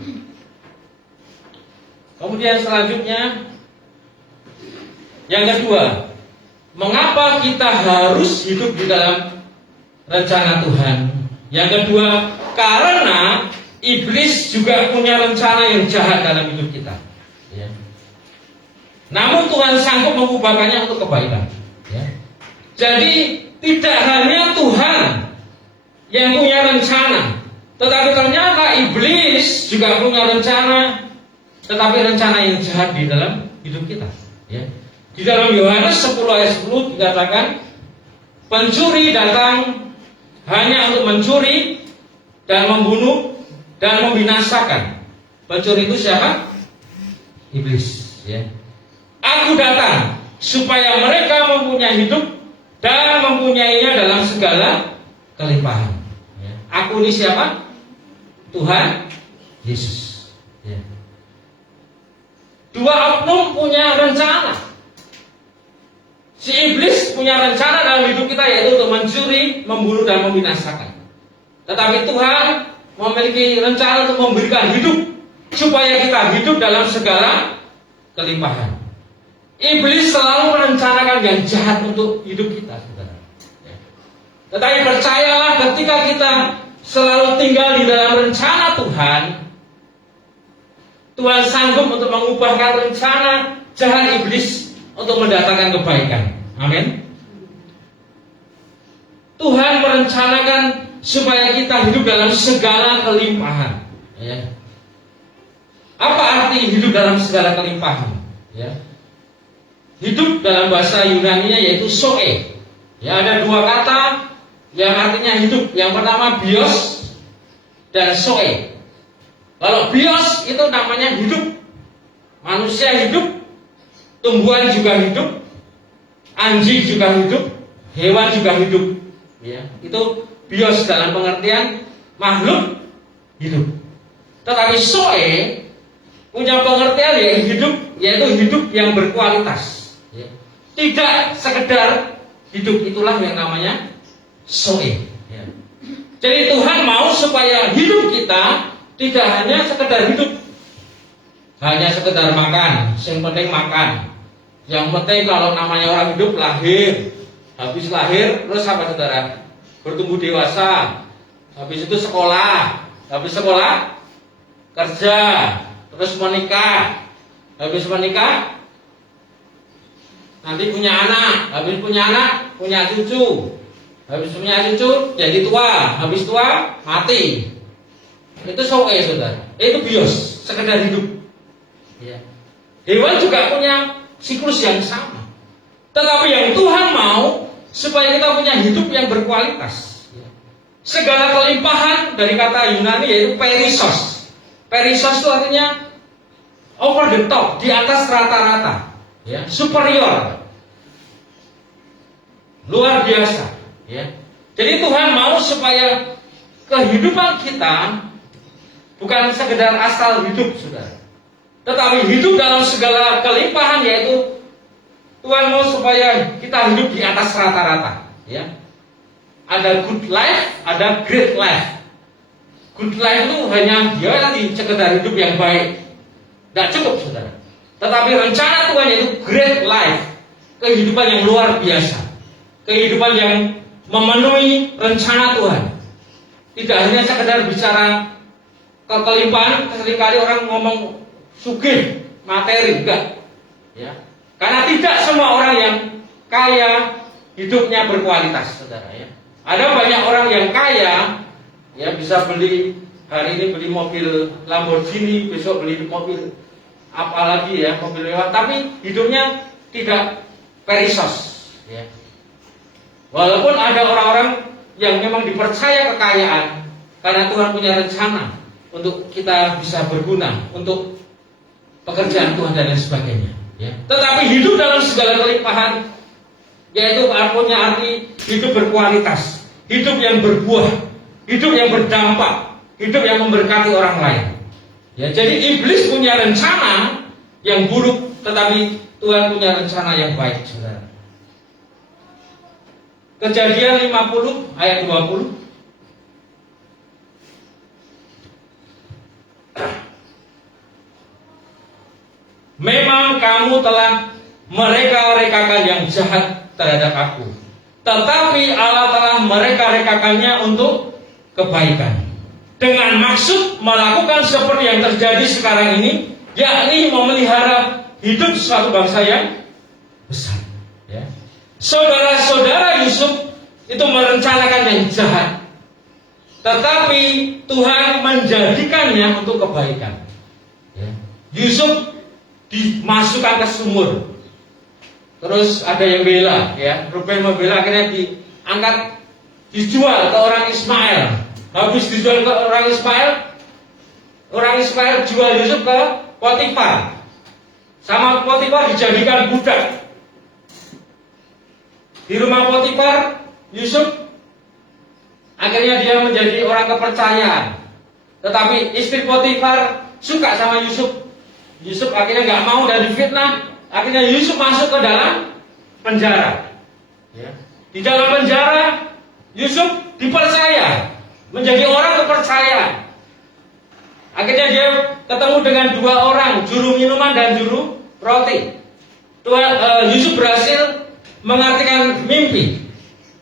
Kemudian selanjutnya, yang kedua, mengapa kita harus hidup di dalam rencana Tuhan? Yang kedua, karena iblis juga punya rencana yang jahat dalam hidup kita, ya. Namun Tuhan sanggup mengubahkannya untuk kebaikan, ya. Jadi tidak hanya Tuhan yang punya rencana, tetapi ternyata iblis juga punya rencana, tetapi rencana yang jahat di dalam hidup kita, ya. Di dalam Yohanes 10 ayat 10 dikatakan, pencuri datang hanya untuk mencuri dan membunuh dan membinasakan. Pencuri itu siapa? Iblis, ya. Aku datang supaya mereka mempunyai hidup dan mempunyainya dalam segala kelimpahan, ya. Aku ini siapa? Tuhan Yesus, ya. Dua oknum punya rencana. Si iblis punya rencana dalam hidup kita, yaitu untuk mencuri, membunuh dan membinasakan. Tetapi Tuhan memiliki rencana untuk memberikan hidup, supaya kita hidup dalam segala kelimpahan. Iblis selalu merencanakan yang jahat untuk hidup kita, saudara. Tetapi percayalah, ketika kita selalu tinggal di dalam rencana Tuhan, Tuhan sanggup untuk mengubahkan rencana jahat iblis untuk mendatangkan kebaikan. Amin. Tuhan merencanakan supaya kita hidup dalam segala kelimpahan. Ya. Apa arti hidup dalam segala kelimpahan? Ya. Hidup dalam bahasa Yunani-nya yaitu zoe. Ya, ada dua kata yang artinya hidup. Yang pertama bios dan zoe. Kalau bios itu namanya hidup, manusia hidup, tumbuhan juga hidup, anjing juga hidup, hewan juga hidup. Ya, itu bios dalam pengertian makhluk hidup. Tetapi zoe punya pengertian yaitu hidup yang berkualitas. Ya. Tidak sekedar hidup, itulah yang namanya zoe. Ya. Jadi Tuhan mau supaya hidup kita tidak hanya sekedar hidup, hanya sekedar makan. Yang penting makan. Yang penting kalau namanya orang hidup lahir, habis lahir terus apa saudara? Bertumbuh dewasa, habis itu sekolah, habis sekolah kerja, terus menikah, habis menikah nanti punya anak, habis punya anak punya cucu, habis punya cucu jadi tua, habis tua mati. Itu zoe saudara, itu bios, sekedar hidup. Ya. Hewan juga punya siklus yang sama. Tetapi yang Tuhan mau supaya kita punya hidup yang berkualitas. Ya. Segala kelimpahan dari kata Yunani yaitu perisos. Perisos itu artinya over the top, di atas rata-rata. Ya, superior, luar biasa. Ya. Jadi Tuhan mau supaya kehidupan kita bukan sekedar asal hidup, saudara, tetapi hidup dalam segala kelimpahan, yaitu Tuhan mau supaya kita hidup di atas rata-rata. Ya. Ada good life, ada great life. Good life itu hanya tadi sekedar hidup yang baik, tidak cukup, saudara. Tetapi rencana Tuhan yaitu great life, kehidupan yang luar biasa, kehidupan yang memenuhi rencana Tuhan. Tidak hanya sekedar bicara kekelimpahan, seringkali orang ngomong sugih, materi, enggak. Ya. Karena tidak semua orang yang kaya hidupnya berkualitas, saudara. Ya. Ada banyak orang yang kaya, ya bisa beli hari ini beli mobil Lamborghini, besok beli mobil apalagi ya mobil mewah, tapi hidupnya tidak perisos. Ya. Walaupun ada orang-orang yang memang dipercaya kekayaan karena Tuhan punya rencana untuk kita bisa berguna untuk pekerjaan Tuhan dan lain sebagainya. Ya. Tetapi hidup dalam segala kelimpahan, yaitu punya arti hidup berkualitas, hidup yang berbuah, hidup yang berdampak, hidup yang memberkati orang lain. Ya, jadi iblis punya rencana yang buruk, tetapi Tuhan punya rencana yang baik, saudara. Kejadian 50 ayat 20. Memang kamu telah mereka-rekakan yang jahat terhadap aku, tetapi Allah telah mereka-rekakannya untuk kebaikan, dengan maksud melakukan seperti yang terjadi sekarang ini, yakni memelihara hidup suatu bangsa yang besar. Ya. Saudara-saudara Yusuf itu merencanakan yang jahat, tetapi Tuhan menjadikannya untuk kebaikan. Ya. Yusuf dimasukkan ke sumur, terus ada yang bela, ya, Ruben membela, akhirnya diangkat, dijual ke orang Ismail. Habis dijual ke orang Ismail jual Yusuf ke Potifar. Sama Potifar dijadikan budak. Di rumah Potifar, Yusuf akhirnya dia menjadi orang kepercayaan. Tetapi istri Potifar suka sama Yusuf. Yusuf akhirnya nggak mau dan difitnah. Akhirnya Yusuf masuk ke dalam penjara. Ya. Di dalam penjara, Yusuf dipercaya menjadi orang kepercayaan. Akhirnya dia ketemu dengan dua orang, juru minuman dan juru roti. Yusuf berhasil mengartikan mimpi,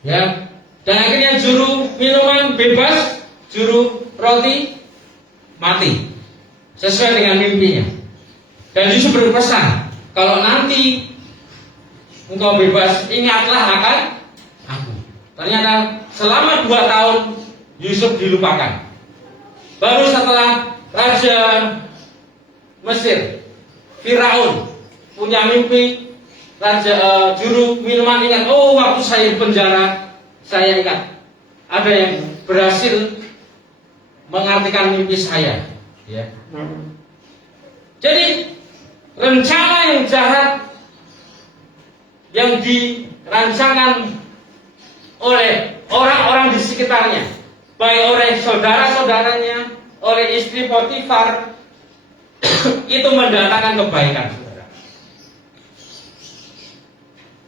ya. Dan akhirnya juru minuman bebas, juru roti mati sesuai dengan mimpinya. Dan Yusuf berpesan, kalau nanti engkau bebas, ingatlah akan aku. Ternyata selama 2 tahun Yusuf dilupakan. Baru setelah Raja Mesir Firaun punya mimpi, Raja juru minuman ingat, oh waktu saya di penjara saya ingat ada yang berhasil mengartikan mimpi saya, ya. Jadi rencana yang jahat yang dirancangkan oleh orang-orang di sekitarnya, baik oleh saudara-saudaranya, oleh istri Potifar, itu mendatangkan kebaikan, saudara.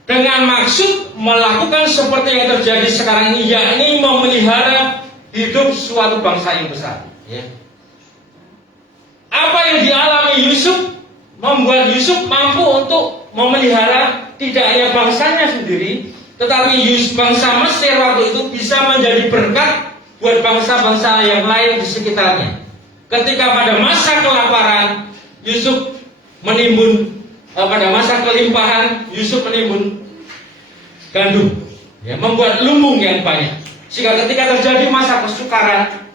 Dengan maksud melakukan seperti yang terjadi sekarang ini, yakni memelihara hidup suatu bangsa yang besar. Ya. Apa yang dialami Yusuf membuat Yusuf mampu untuk memelihara tidak hanya bangsanya sendiri, tetapi bangsa Mesir waktu itu bisa menjadi berkat buat bangsa-bangsa yang lain di sekitarnya. Ketika pada masa kelaparan, Yusuf menimbun, pada masa kelimpahan, Yusuf menimbun gandum, ya, membuat lumbung yang banyak. Sehingga ketika terjadi masa kesukaran,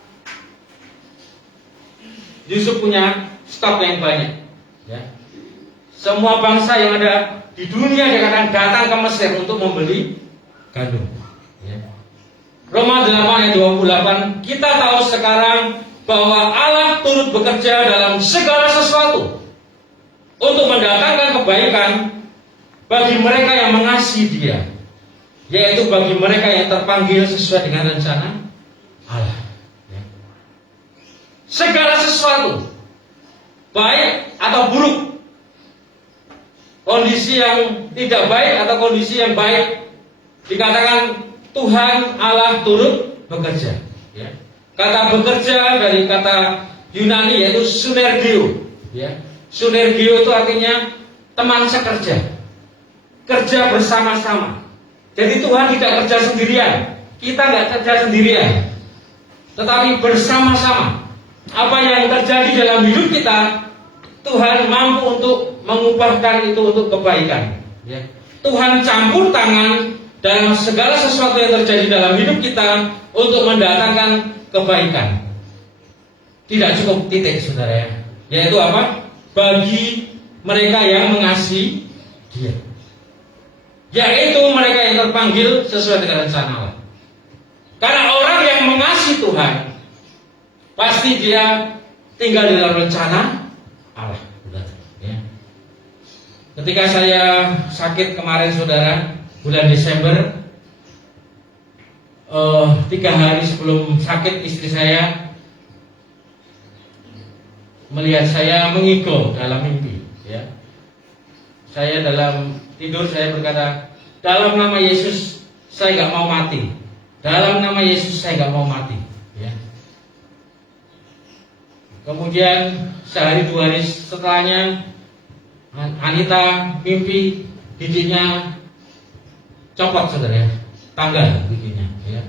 Yusuf punya stok yang banyak. Ya. Semua bangsa yang ada di dunia dia akan datang ke Mesir untuk membeli gandum. Ya. Roma 8 ayat 28, kita tahu sekarang bahwa Allah turut bekerja dalam segala sesuatu untuk mendatangkan kebaikan bagi mereka yang mengasihi Dia, yaitu bagi mereka yang terpanggil sesuai dengan rencana Allah. Ya. Segala sesuatu, baik atau buruk, kondisi yang tidak baik atau kondisi yang baik, dikatakan Tuhan Allah turut bekerja. Ya. Kata bekerja dari kata Yunani yaitu synergio. Ya. Synergio itu artinya teman sekerja, kerja bersama-sama. Jadi Tuhan tidak kerja sendirian, kita nggak kerja sendirian, tetapi bersama-sama. Apa yang terjadi dalam hidup kita, Tuhan mampu untuk mengubahkan itu untuk kebaikan. Ya. Tuhan campur tangan dalam segala sesuatu yang terjadi dalam hidup kita untuk mendatangkan kebaikan. Tidak cukup titik, saudara, ya. Yaitu apa? Bagi mereka yang mengasihi Dia, yaitu mereka yang terpanggil sesuai dengan rencana Allah. Karena orang yang mengasihi Tuhan, pasti dia tinggal di dalam rencana Allah. Ya. Ketika saya sakit kemarin, saudara, bulan Desember, 3 hari sebelum sakit, istri saya melihat saya mengigau dalam mimpi. Ya. Saya dalam tidur saya berkata, dalam nama Yesus saya nggak mau mati. Dalam nama Yesus saya nggak mau mati. Ya. Kemudian sehari 2 hari setelahnya, Anita mimpi giginya copot, saudara, ya. Tanggal giginya. Ya.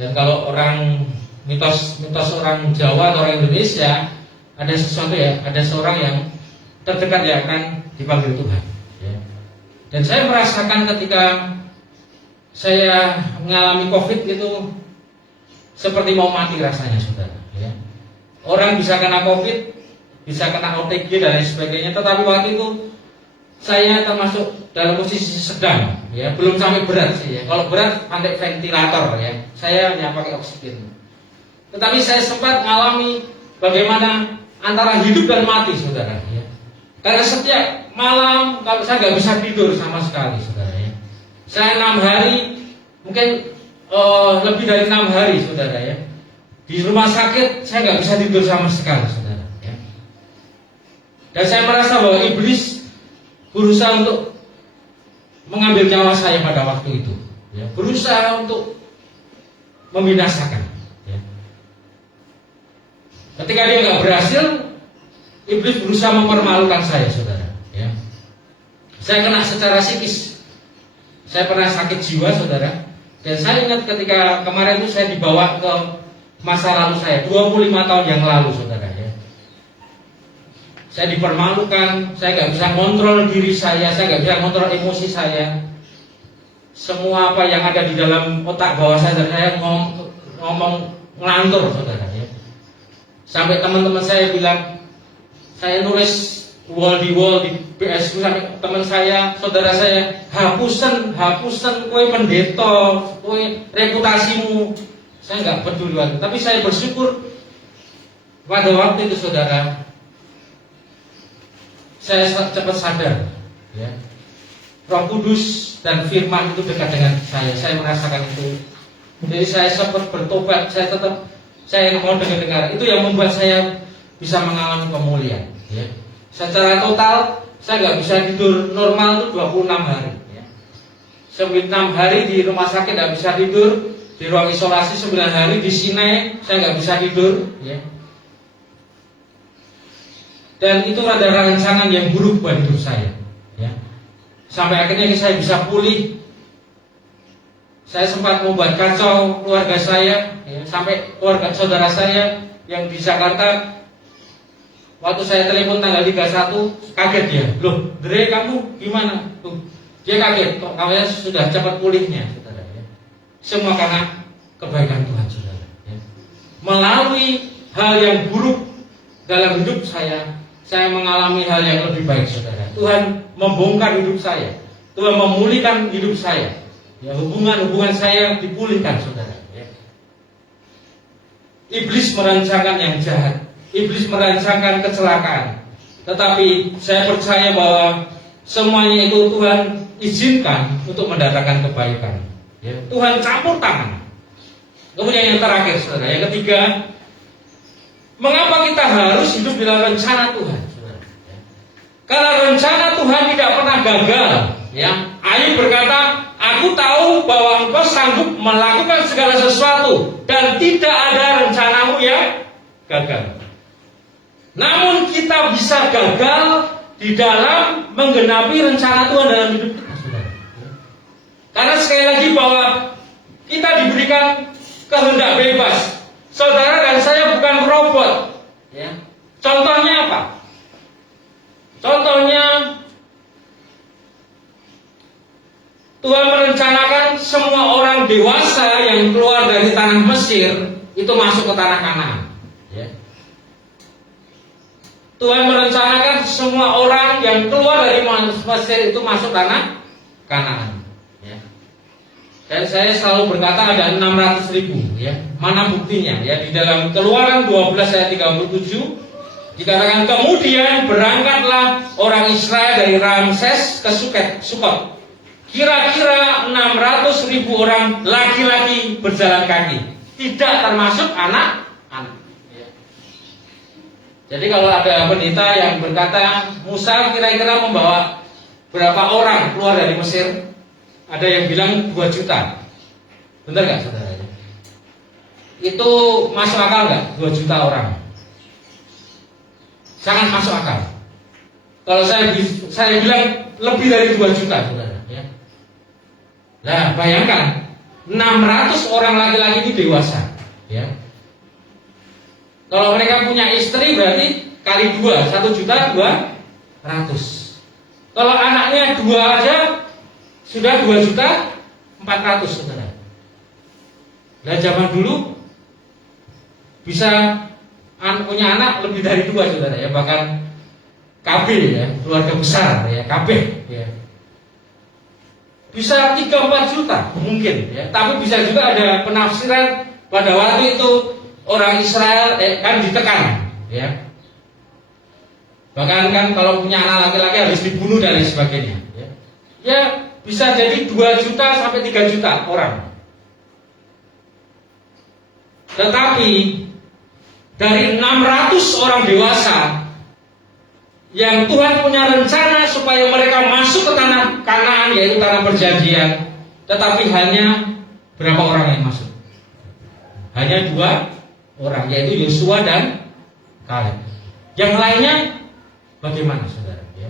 Dan kalau orang mitos orang Jawa atau orang Indonesia, ada sesuatu, ya, ada seorang yang terdekat yang akan dipanggil Tuhan. Ya. Dan saya merasakan ketika saya mengalami COVID itu seperti mau mati rasanya, saudara. Ya. Orang bisa kena COVID, bisa kena OTG dan lain sebagainya, tetapi waktu itu saya termasuk dalam posisi sedang, ya, belum sampai berat sih, ya. Kalau berat pakai ventilator, ya, saya hanya pakai oksigen. Tetapi saya sempat mengalami bagaimana antara hidup dan mati, saudara. Ya. Karena setiap malam kalau saya nggak bisa tidur sama sekali, saudara. Ya. Saya 6 hari, mungkin lebih dari 6 hari, saudara. Ya. Di rumah sakit saya nggak bisa tidur sama sekali, saudara. Ya. Dan saya merasa bahwa iblis berusaha untuk mengambil nyawa saya pada waktu itu, ya. Berusaha untuk membinasakan. Ya. Ketika dia nggak berhasil, iblis berusaha mempermalukan saya, saudara. Ya. Saya kena secara psikis. Saya pernah sakit jiwa, saudara. Dan saya ingat ketika kemarin itu saya dibawa ke masa lalu saya 25 tahun yang lalu, saudara ya. Saya dipermalukan, saya nggak bisa kontrol diri saya nggak bisa kontrol emosi saya. Semua apa yang ada di dalam otak bawah saya ngomong ngelantur, saudara ya. Sampai teman-teman saya bilang, saya nulis wall di PS sampai teman saya, saudara saya, hapusen kue pendeta, kue reputasimu. Saya nggak pedulian, tapi saya bersyukur pada waktu itu, saudara, saya cepat sadar, ya. Roh Kudus dan Firman itu dekat dengan saya merasakan itu. Jadi saya sempat bertobat, saya mau dengar. Itu yang membuat saya bisa mengalami pemulihan. Ya. Secara total saya nggak bisa tidur normal itu 26 hari. Ya. 9 hari di rumah sakit nggak bisa tidur, di ruang isolasi 9 hari di Sinai saya nggak bisa tidur. Ya. Dan itu adalah rancangan yang buruk buat hidup saya. Ya. Sampai akhirnya saya bisa pulih. Saya sempat membuat kacau keluarga saya, ya, sampai keluarga saudara saya yang di Jakarta. Waktu saya telepon tanggal 31, kaget dia. Loh, Dre, kamu gimana? Tuh, dia kaget, kok kamu sudah cepat pulihnya, saudara. Ya. Semua karena kebaikan Tuhan, saudara. Ya. Melalui hal yang buruk dalam hidup saya mengalami hal yang lebih baik, saudara. Tuhan membongkar hidup saya, Tuhan memulihkan hidup saya. Ya, hubungan saya dipulihkan, saudara. Ya. Iblis merancangkan yang jahat, iblis merancangkan kecelakaan. Tetapi saya percaya bahwa semuanya itu Tuhan izinkan untuk mendatangkan kebaikan. Ya. Tuhan campur tangan. Kemudian yang terakhir, saudara, yang ketiga, mengapa kita harus hidup dalam rencana Tuhan? Saudara? Ya. Karena rencana Tuhan tidak pernah gagal. Ya. Ayub berkata, aku tahu bahwa engkau sanggup melakukan segala sesuatu dan tidak ada rencanamu yang gagal. Namun kita bisa gagal di dalam menggenapi rencana Tuhan dalam hidup kita, saudara. Karena sekali lagi bahwa kita diberikan kehendak bebas. Saudara dan saya bukan robot. Ya. Contohnya apa? Contohnya Tuhan merencanakan semua orang dewasa yang keluar dari tanah Mesir itu masuk ke tanah Kanaan. Ya. Tuhan merencanakan semua orang yang keluar dari Mesir itu masuk tanah Kanaan. Ya. Dan saya selalu berkata ada 600.000. Ya. Mana buktinya? Ya, di dalam Keluaran 12 ayat 37 dikatakan kemudian berangkatlah orang Israel dari Ramses ke Sukot. Kira-kira 600.000 orang laki-laki berjalan kaki, tidak termasuk anak-anak. Ya. Jadi kalau ada pendeta yang berkata Musa kira-kira membawa berapa orang keluar dari Mesir, ada yang bilang 2 juta. Benar nggak, saudara? Itu masuk akal nggak? 2 juta orang. Sangat masuk akal. Kalau saya bilang lebih dari 2 juta, saudara. Ya. Nah, bayangkan 600 orang laki-laki itu dewasa. Ya. Kalau mereka punya istri berarti kali 2, 1.200.000. Kalau anaknya 2 aja sudah 2.400.000, saudara. Nah, zaman dulu bisa punya anak lebih dari 2, saudara, ya, bahkan KB, ya, keluarga besar, ya, KB, ya. Bisa 3-4 juta mungkin, ya. Tapi bisa juga ada penafsiran pada waktu itu orang Israel kan ditekan, ya. Bahkan kan kalau punya anak laki-laki harus dibunuh dan lain sebagainya, ya. Ya bisa jadi 2 juta sampai 3 juta orang. Tetapi dari 600 orang dewasa yang Tuhan punya rencana supaya mereka masuk ke tanah Kanaan, yaitu tanah perjanjian, tetapi hanya berapa orang yang masuk? Hanya 2 orang, yaitu Yosua dan Kaleb. Yang lainnya bagaimana, saudara? Ya.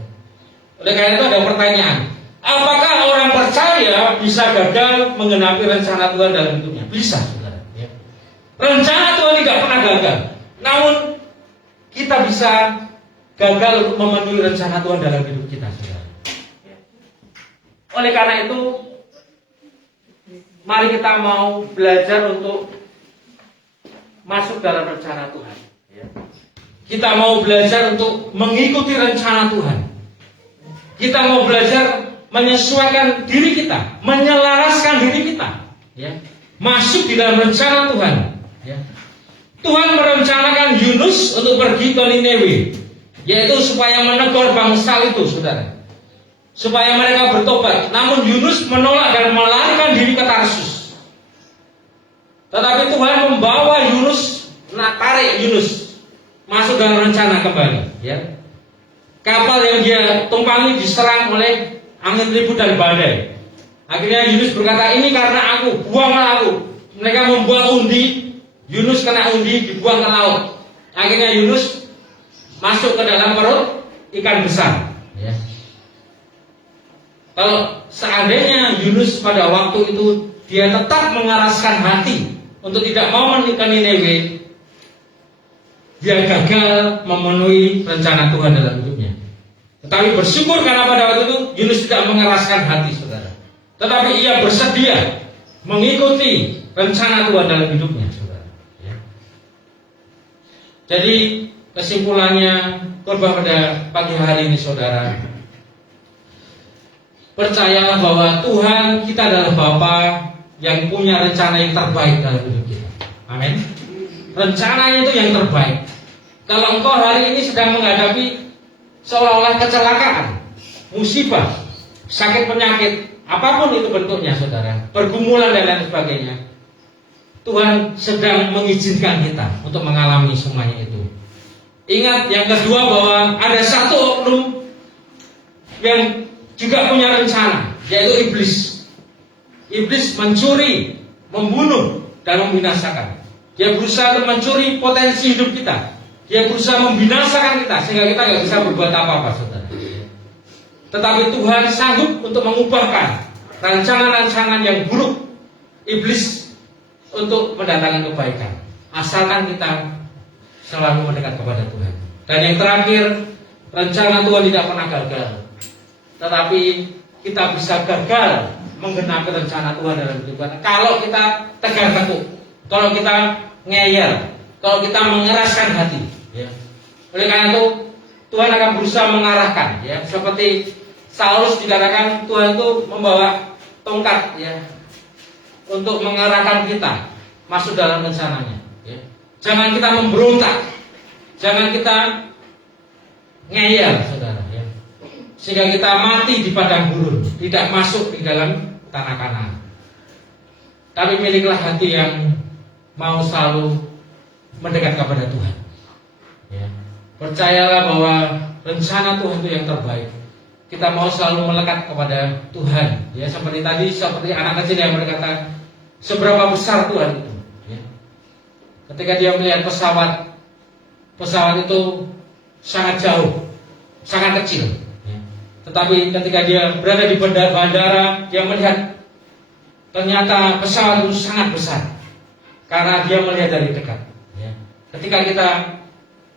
Oleh karena itu ada pertanyaan, apakah orang percaya bisa gagal menggenapi rencana Tuhan dalam hidupnya? Bisa, saudara. Ya. Rencana Tuhan tidak pernah gagal. Namun kita bisa gagal untuk memenuhi rencana Tuhan dalam hidup kita, saudara. Oleh karena itu, mari kita mau belajar untuk masuk dalam rencana Tuhan. Kita mau belajar untuk mengikuti rencana Tuhan. Kita mau belajar menyesuaikan diri kita, menyelaraskan diri kita, masuk di dalam rencana Tuhan. Tuhan merencanakan Yunus untuk pergi ke Niniwe, yaitu supaya menegur bangsa itu, saudara, supaya mereka bertobat. Namun Yunus menolak dan melarikan diri ke Tarsus. Tetapi Tuhan membawa Yunus, tarik Yunus masuk dalam rencana kembali. Kapal yang dia tumpangi diserang oleh angin ribut dan badai. Akhirnya Yunus berkata, ini karena aku, buanglah aku. Mereka membuat undi, Yunus kena undi, dibuang ke laut. Akhirnya Yunus masuk ke dalam perut ikan besar. Kalau seandainya Yunus pada waktu itu dia tetap mengeraskan hati untuk tidak mau menikah Niniwe, dia gagal memenuhi rencana Tuhan dalam hidupnya. Tetapi bersyukur karena pada waktu itu Yunus tidak mengeraskan hati, saudara. Tetapi ia bersedia mengikuti rencana Tuhan dalam hidupnya, saudara. Jadi kesimpulannya khotbah pada pagi hari ini, saudara, percayalah bahwa Tuhan kita adalah Bapa yang punya rencana yang terbaik dalam hidup kita. Amin. Rencananya itu yang terbaik. Kalau engkau hari ini sedang menghadapi seolah-olah kecelakaan, musibah, sakit penyakit, apapun itu bentuknya, saudara, pergumulan dan lain sebagainya, Tuhan sedang mengizinkan kita untuk mengalami semuanya itu. Ingat yang kedua, bahwa ada satu oknum yang juga punya rencana, yaitu iblis. Iblis mencuri, membunuh, dan membinasakan. Dia berusaha untuk mencuri potensi hidup kita. Dia berusaha membinasakan kita sehingga kita nggak bisa berbuat apa-apa, saudara. Tetapi Tuhan sanggup untuk mengubahkan rancangan-rancangan yang buruk iblis untuk mendatangkan kebaikan, asalkan kita selalu mendekat kepada Tuhan. Dan yang terakhir, rencana Tuhan tidak pernah gagal. Tetapi kita bisa gagal menggenapi rencana Tuhan dalam hidup kita kalau kita tegar teguh, kalau kita ngeyel, kalau kita mengeraskan hati. Oleh karena itu Tuhan akan berusaha mengarahkan, seperti Saulus dikatakan Tuhan itu membawa tongkat, untuk mengarahkan kita masuk dalam rencananya. Jangan kita memberontak, jangan kita ngeyel, saudara, sehingga kita mati di padang gurun, tidak masuk di dalam tanah Kanaan. Tapi miliklah hati yang mau selalu mendekat kepada Tuhan. Percayalah bahwa rencana Tuhan itu yang terbaik. Kita mau selalu melekat kepada Tuhan. Seperti tadi, seperti anak kecil yang berkata, seberapa besar Tuhan itu. Ketika dia melihat pesawat itu sangat jauh, sangat kecil. Tetapi ketika dia berada di bandara, dia melihat ternyata pesawat itu sangat besar, karena dia melihat dari dekat. Ketika kita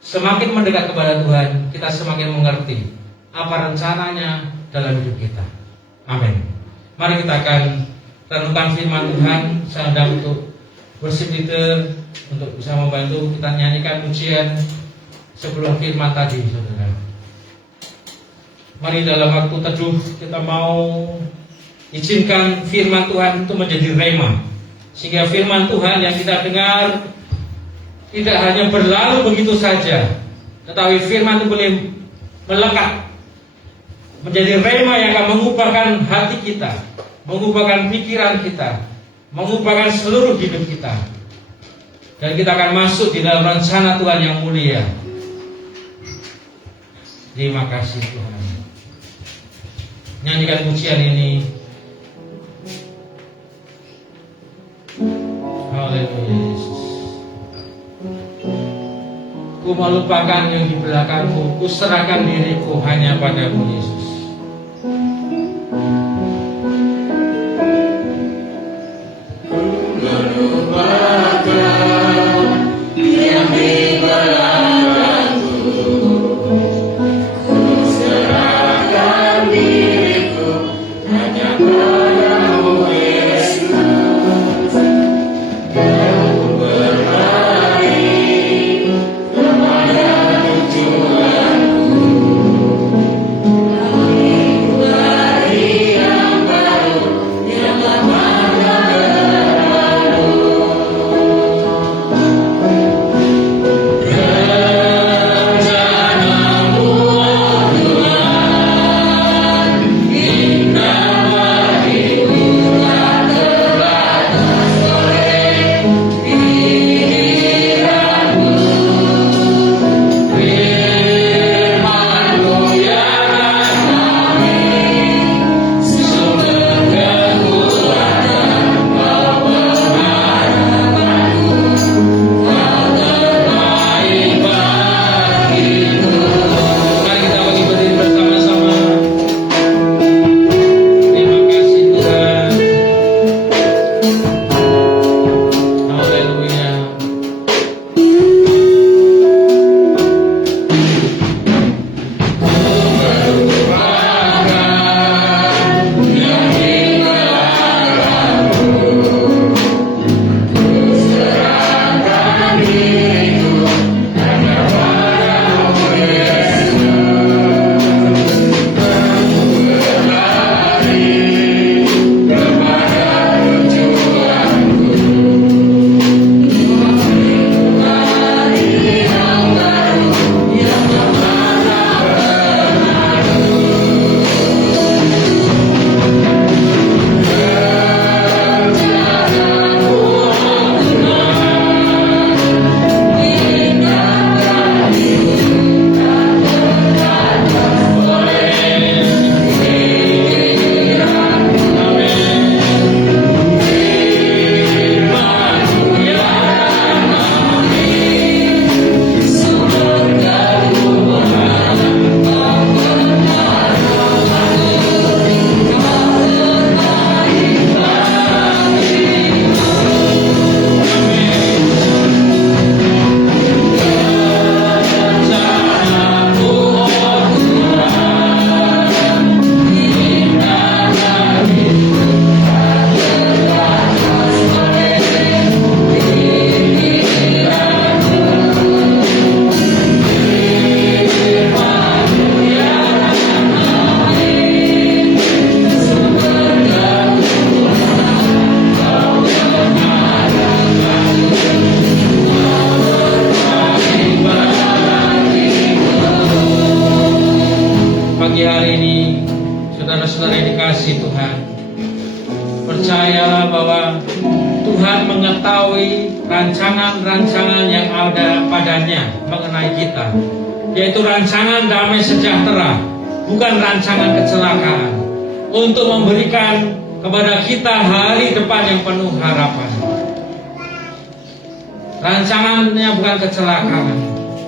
semakin mendekat kepada Tuhan, kita semakin mengerti apa rencananya dalam hidup kita. Amin. Mari kita akan renungkan firman Tuhan. Saya undang untuk worship leader untuk bisa membantu kita nyanyikan pujian sebelum firman tadi, saudara. Mari dalam waktu teduh kita mau izinkan firman Tuhan itu menjadi rema, sehingga firman Tuhan yang kita dengar tidak hanya berlalu begitu saja, tetapi firman itu boleh melekat menjadi rema yang akan mengubahkan hati kita, mengubahkan pikiran kita, mengubahkan seluruh hidup kita, dan kita akan masuk di dalam rencana Tuhan yang mulia. Terima kasih Tuhan. Nyanyikan pujian ini. Haleluya Yesus. Ku melupakan yang di belakangku, ku serahkan diriku hanya padamu Yesus. Ku melupakan kasih Tuhan, percayalah bahwa Tuhan mengetahui rancangan-rancangan yang ada padanya mengenai kita, yaitu rancangan damai sejahtera, bukan rancangan kecelakaan, untuk memberikan kepada kita hari depan yang penuh harapan. Rancangannya bukan kecelakaan.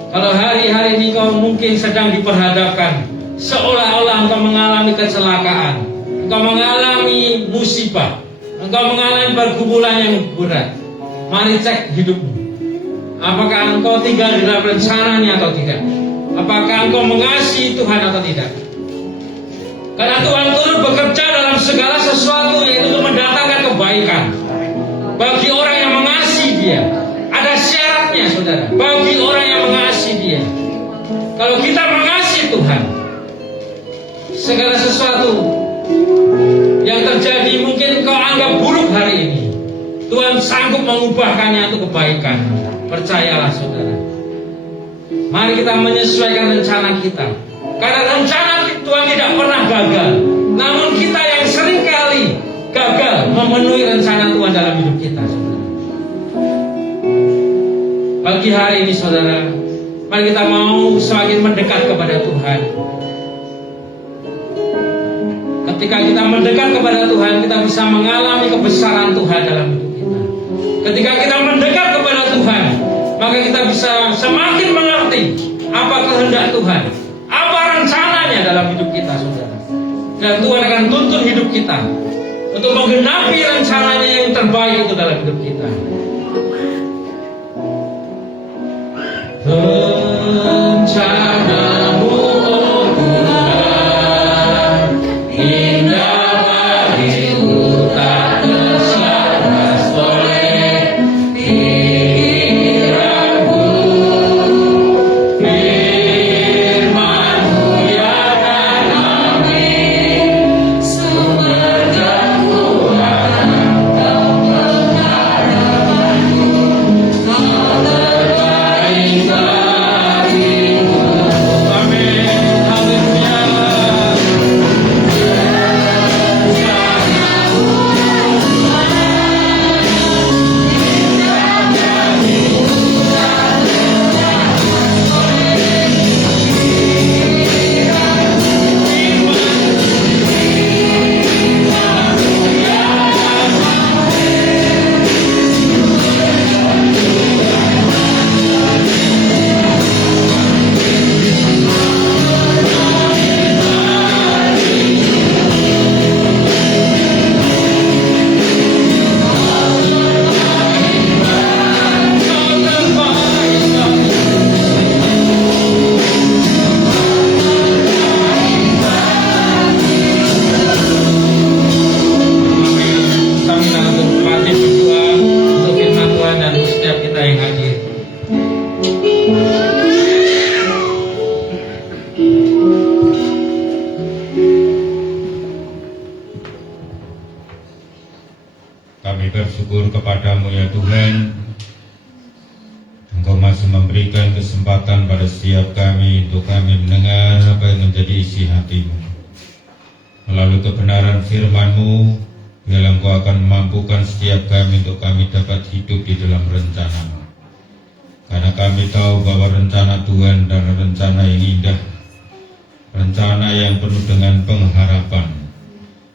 Kalau hari-hari ini kau mungkin sedang diperhadapkan seolah-olah engkau mengalami kecelakaan, engkau mengalami musibah, engkau mengalami pergumulan yang berat, mari cek hidupmu. Apakah engkau tinggal di dalam rencananya atau tidak? Apakah engkau mengasihi Tuhan atau tidak? Karena Tuhan turut bekerja dalam segala sesuatu, yaitu untuk mendatangkan kebaikan bagi orang yang mengasihi Dia. Ada syaratnya, saudara, bagi orang yang mengasihi Dia. Kalau kita mengasihi Tuhan, segala sesuatu yang terjadi mungkin kau anggap buruk hari ini, Tuhan sanggup mengubahkannya untuk kebaikan. Percayalah, saudara. Mari kita menyesuaikan rencana kita, karena rencana Tuhan tidak pernah gagal. Namun kita yang seringkali gagal memenuhi rencana Tuhan dalam hidup kita, saudara. Pagi hari ini, saudara, mari kita mau semakin mendekat kepada Tuhan. Ketika kita mendekat kepada Tuhan, kita bisa mengalami kebesaran Tuhan dalam hidup kita. Ketika kita mendekat kepada Tuhan, maka kita bisa semakin mengerti apa kehendak Tuhan, apa rencananya dalam hidup kita, saudara. Dan Tuhan akan tuntun hidup kita untuk menggenapi rencananya yang terbaik itu dalam hidup kita. Rencanamu, oh Tuhan, indah bagiku, tak tersaras oleh pikiranku. Firman-Mu yang alami, sumber kekuatan, Engkau pengharapanku, Kau terbaik bagiku. Amin. Haleluya. Kami bersyukur kepadamu ya Tuhan, Engkau masih memberikan kesempatan pada setiap kami untuk kami mendengar apa yang menjadi isi hatimu. Melalui kebenaran firman-Mu, biarlah Engkau akan memampukan setiap kami untuk kami dapat hidup di dalam rencana-Mu. Karena kami tahu bahwa rencana Tuhan adalah rencana yang indah, rencana yang penuh dengan pengharapan.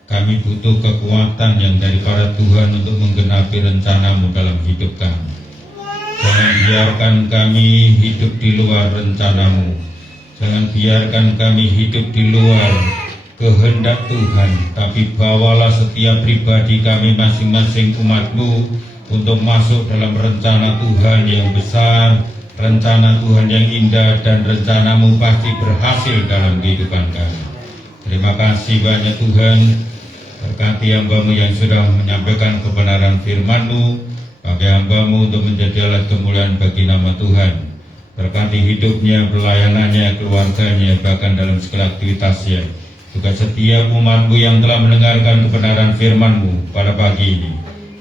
Kami butuh kekuatan yang daripada Tuhan untuk menggenapi rencana-Mu dalam hidup kami. Jangan biarkan kami hidup di luar rencana-Mu. Jangan biarkan kami hidup di luar kehendak Tuhan. Tapi bawalah setiap pribadi kami masing-masing umat-Mu untuk masuk dalam rencana Tuhan yang besar, rencana Tuhan yang indah, dan rencana-Mu pasti berhasil dalam kehidupan kami. Terima kasih banyak Tuhan. Berkati hamba-Mu yang sudah menyampaikan kebenaran firman-Mu, pakai hamba-Mu untuk menjadi alat kemuliaan bagi nama Tuhan. Berkati hidupnya, pelayanannya, keluarganya, bahkan dalam segala aktivitasnya. Juga setiap umat-Mu yang telah mendengarkan kebenaran firman-Mu pada pagi ini,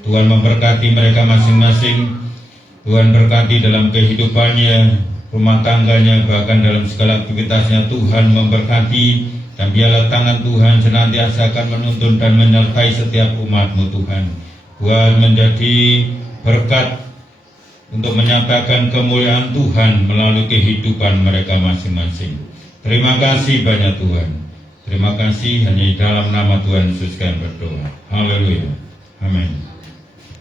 Tuhan memberkati mereka masing-masing. Tuhan berkati dalam kehidupannya, rumah tangganya, bahkan dalam segala aktivitasnya. Tuhan memberkati Dan biarlah tangan Tuhan senantiasa akan menuntun dan menyertai setiap umat-Mu Tuhan, buat menjadi berkat untuk menyatakan kemuliaan Tuhan melalui kehidupan mereka masing-masing. Terima kasih banyak Tuhan. Terima kasih, hanya di dalam nama Tuhan Yesus kami berdoa. Haleluya. Amin.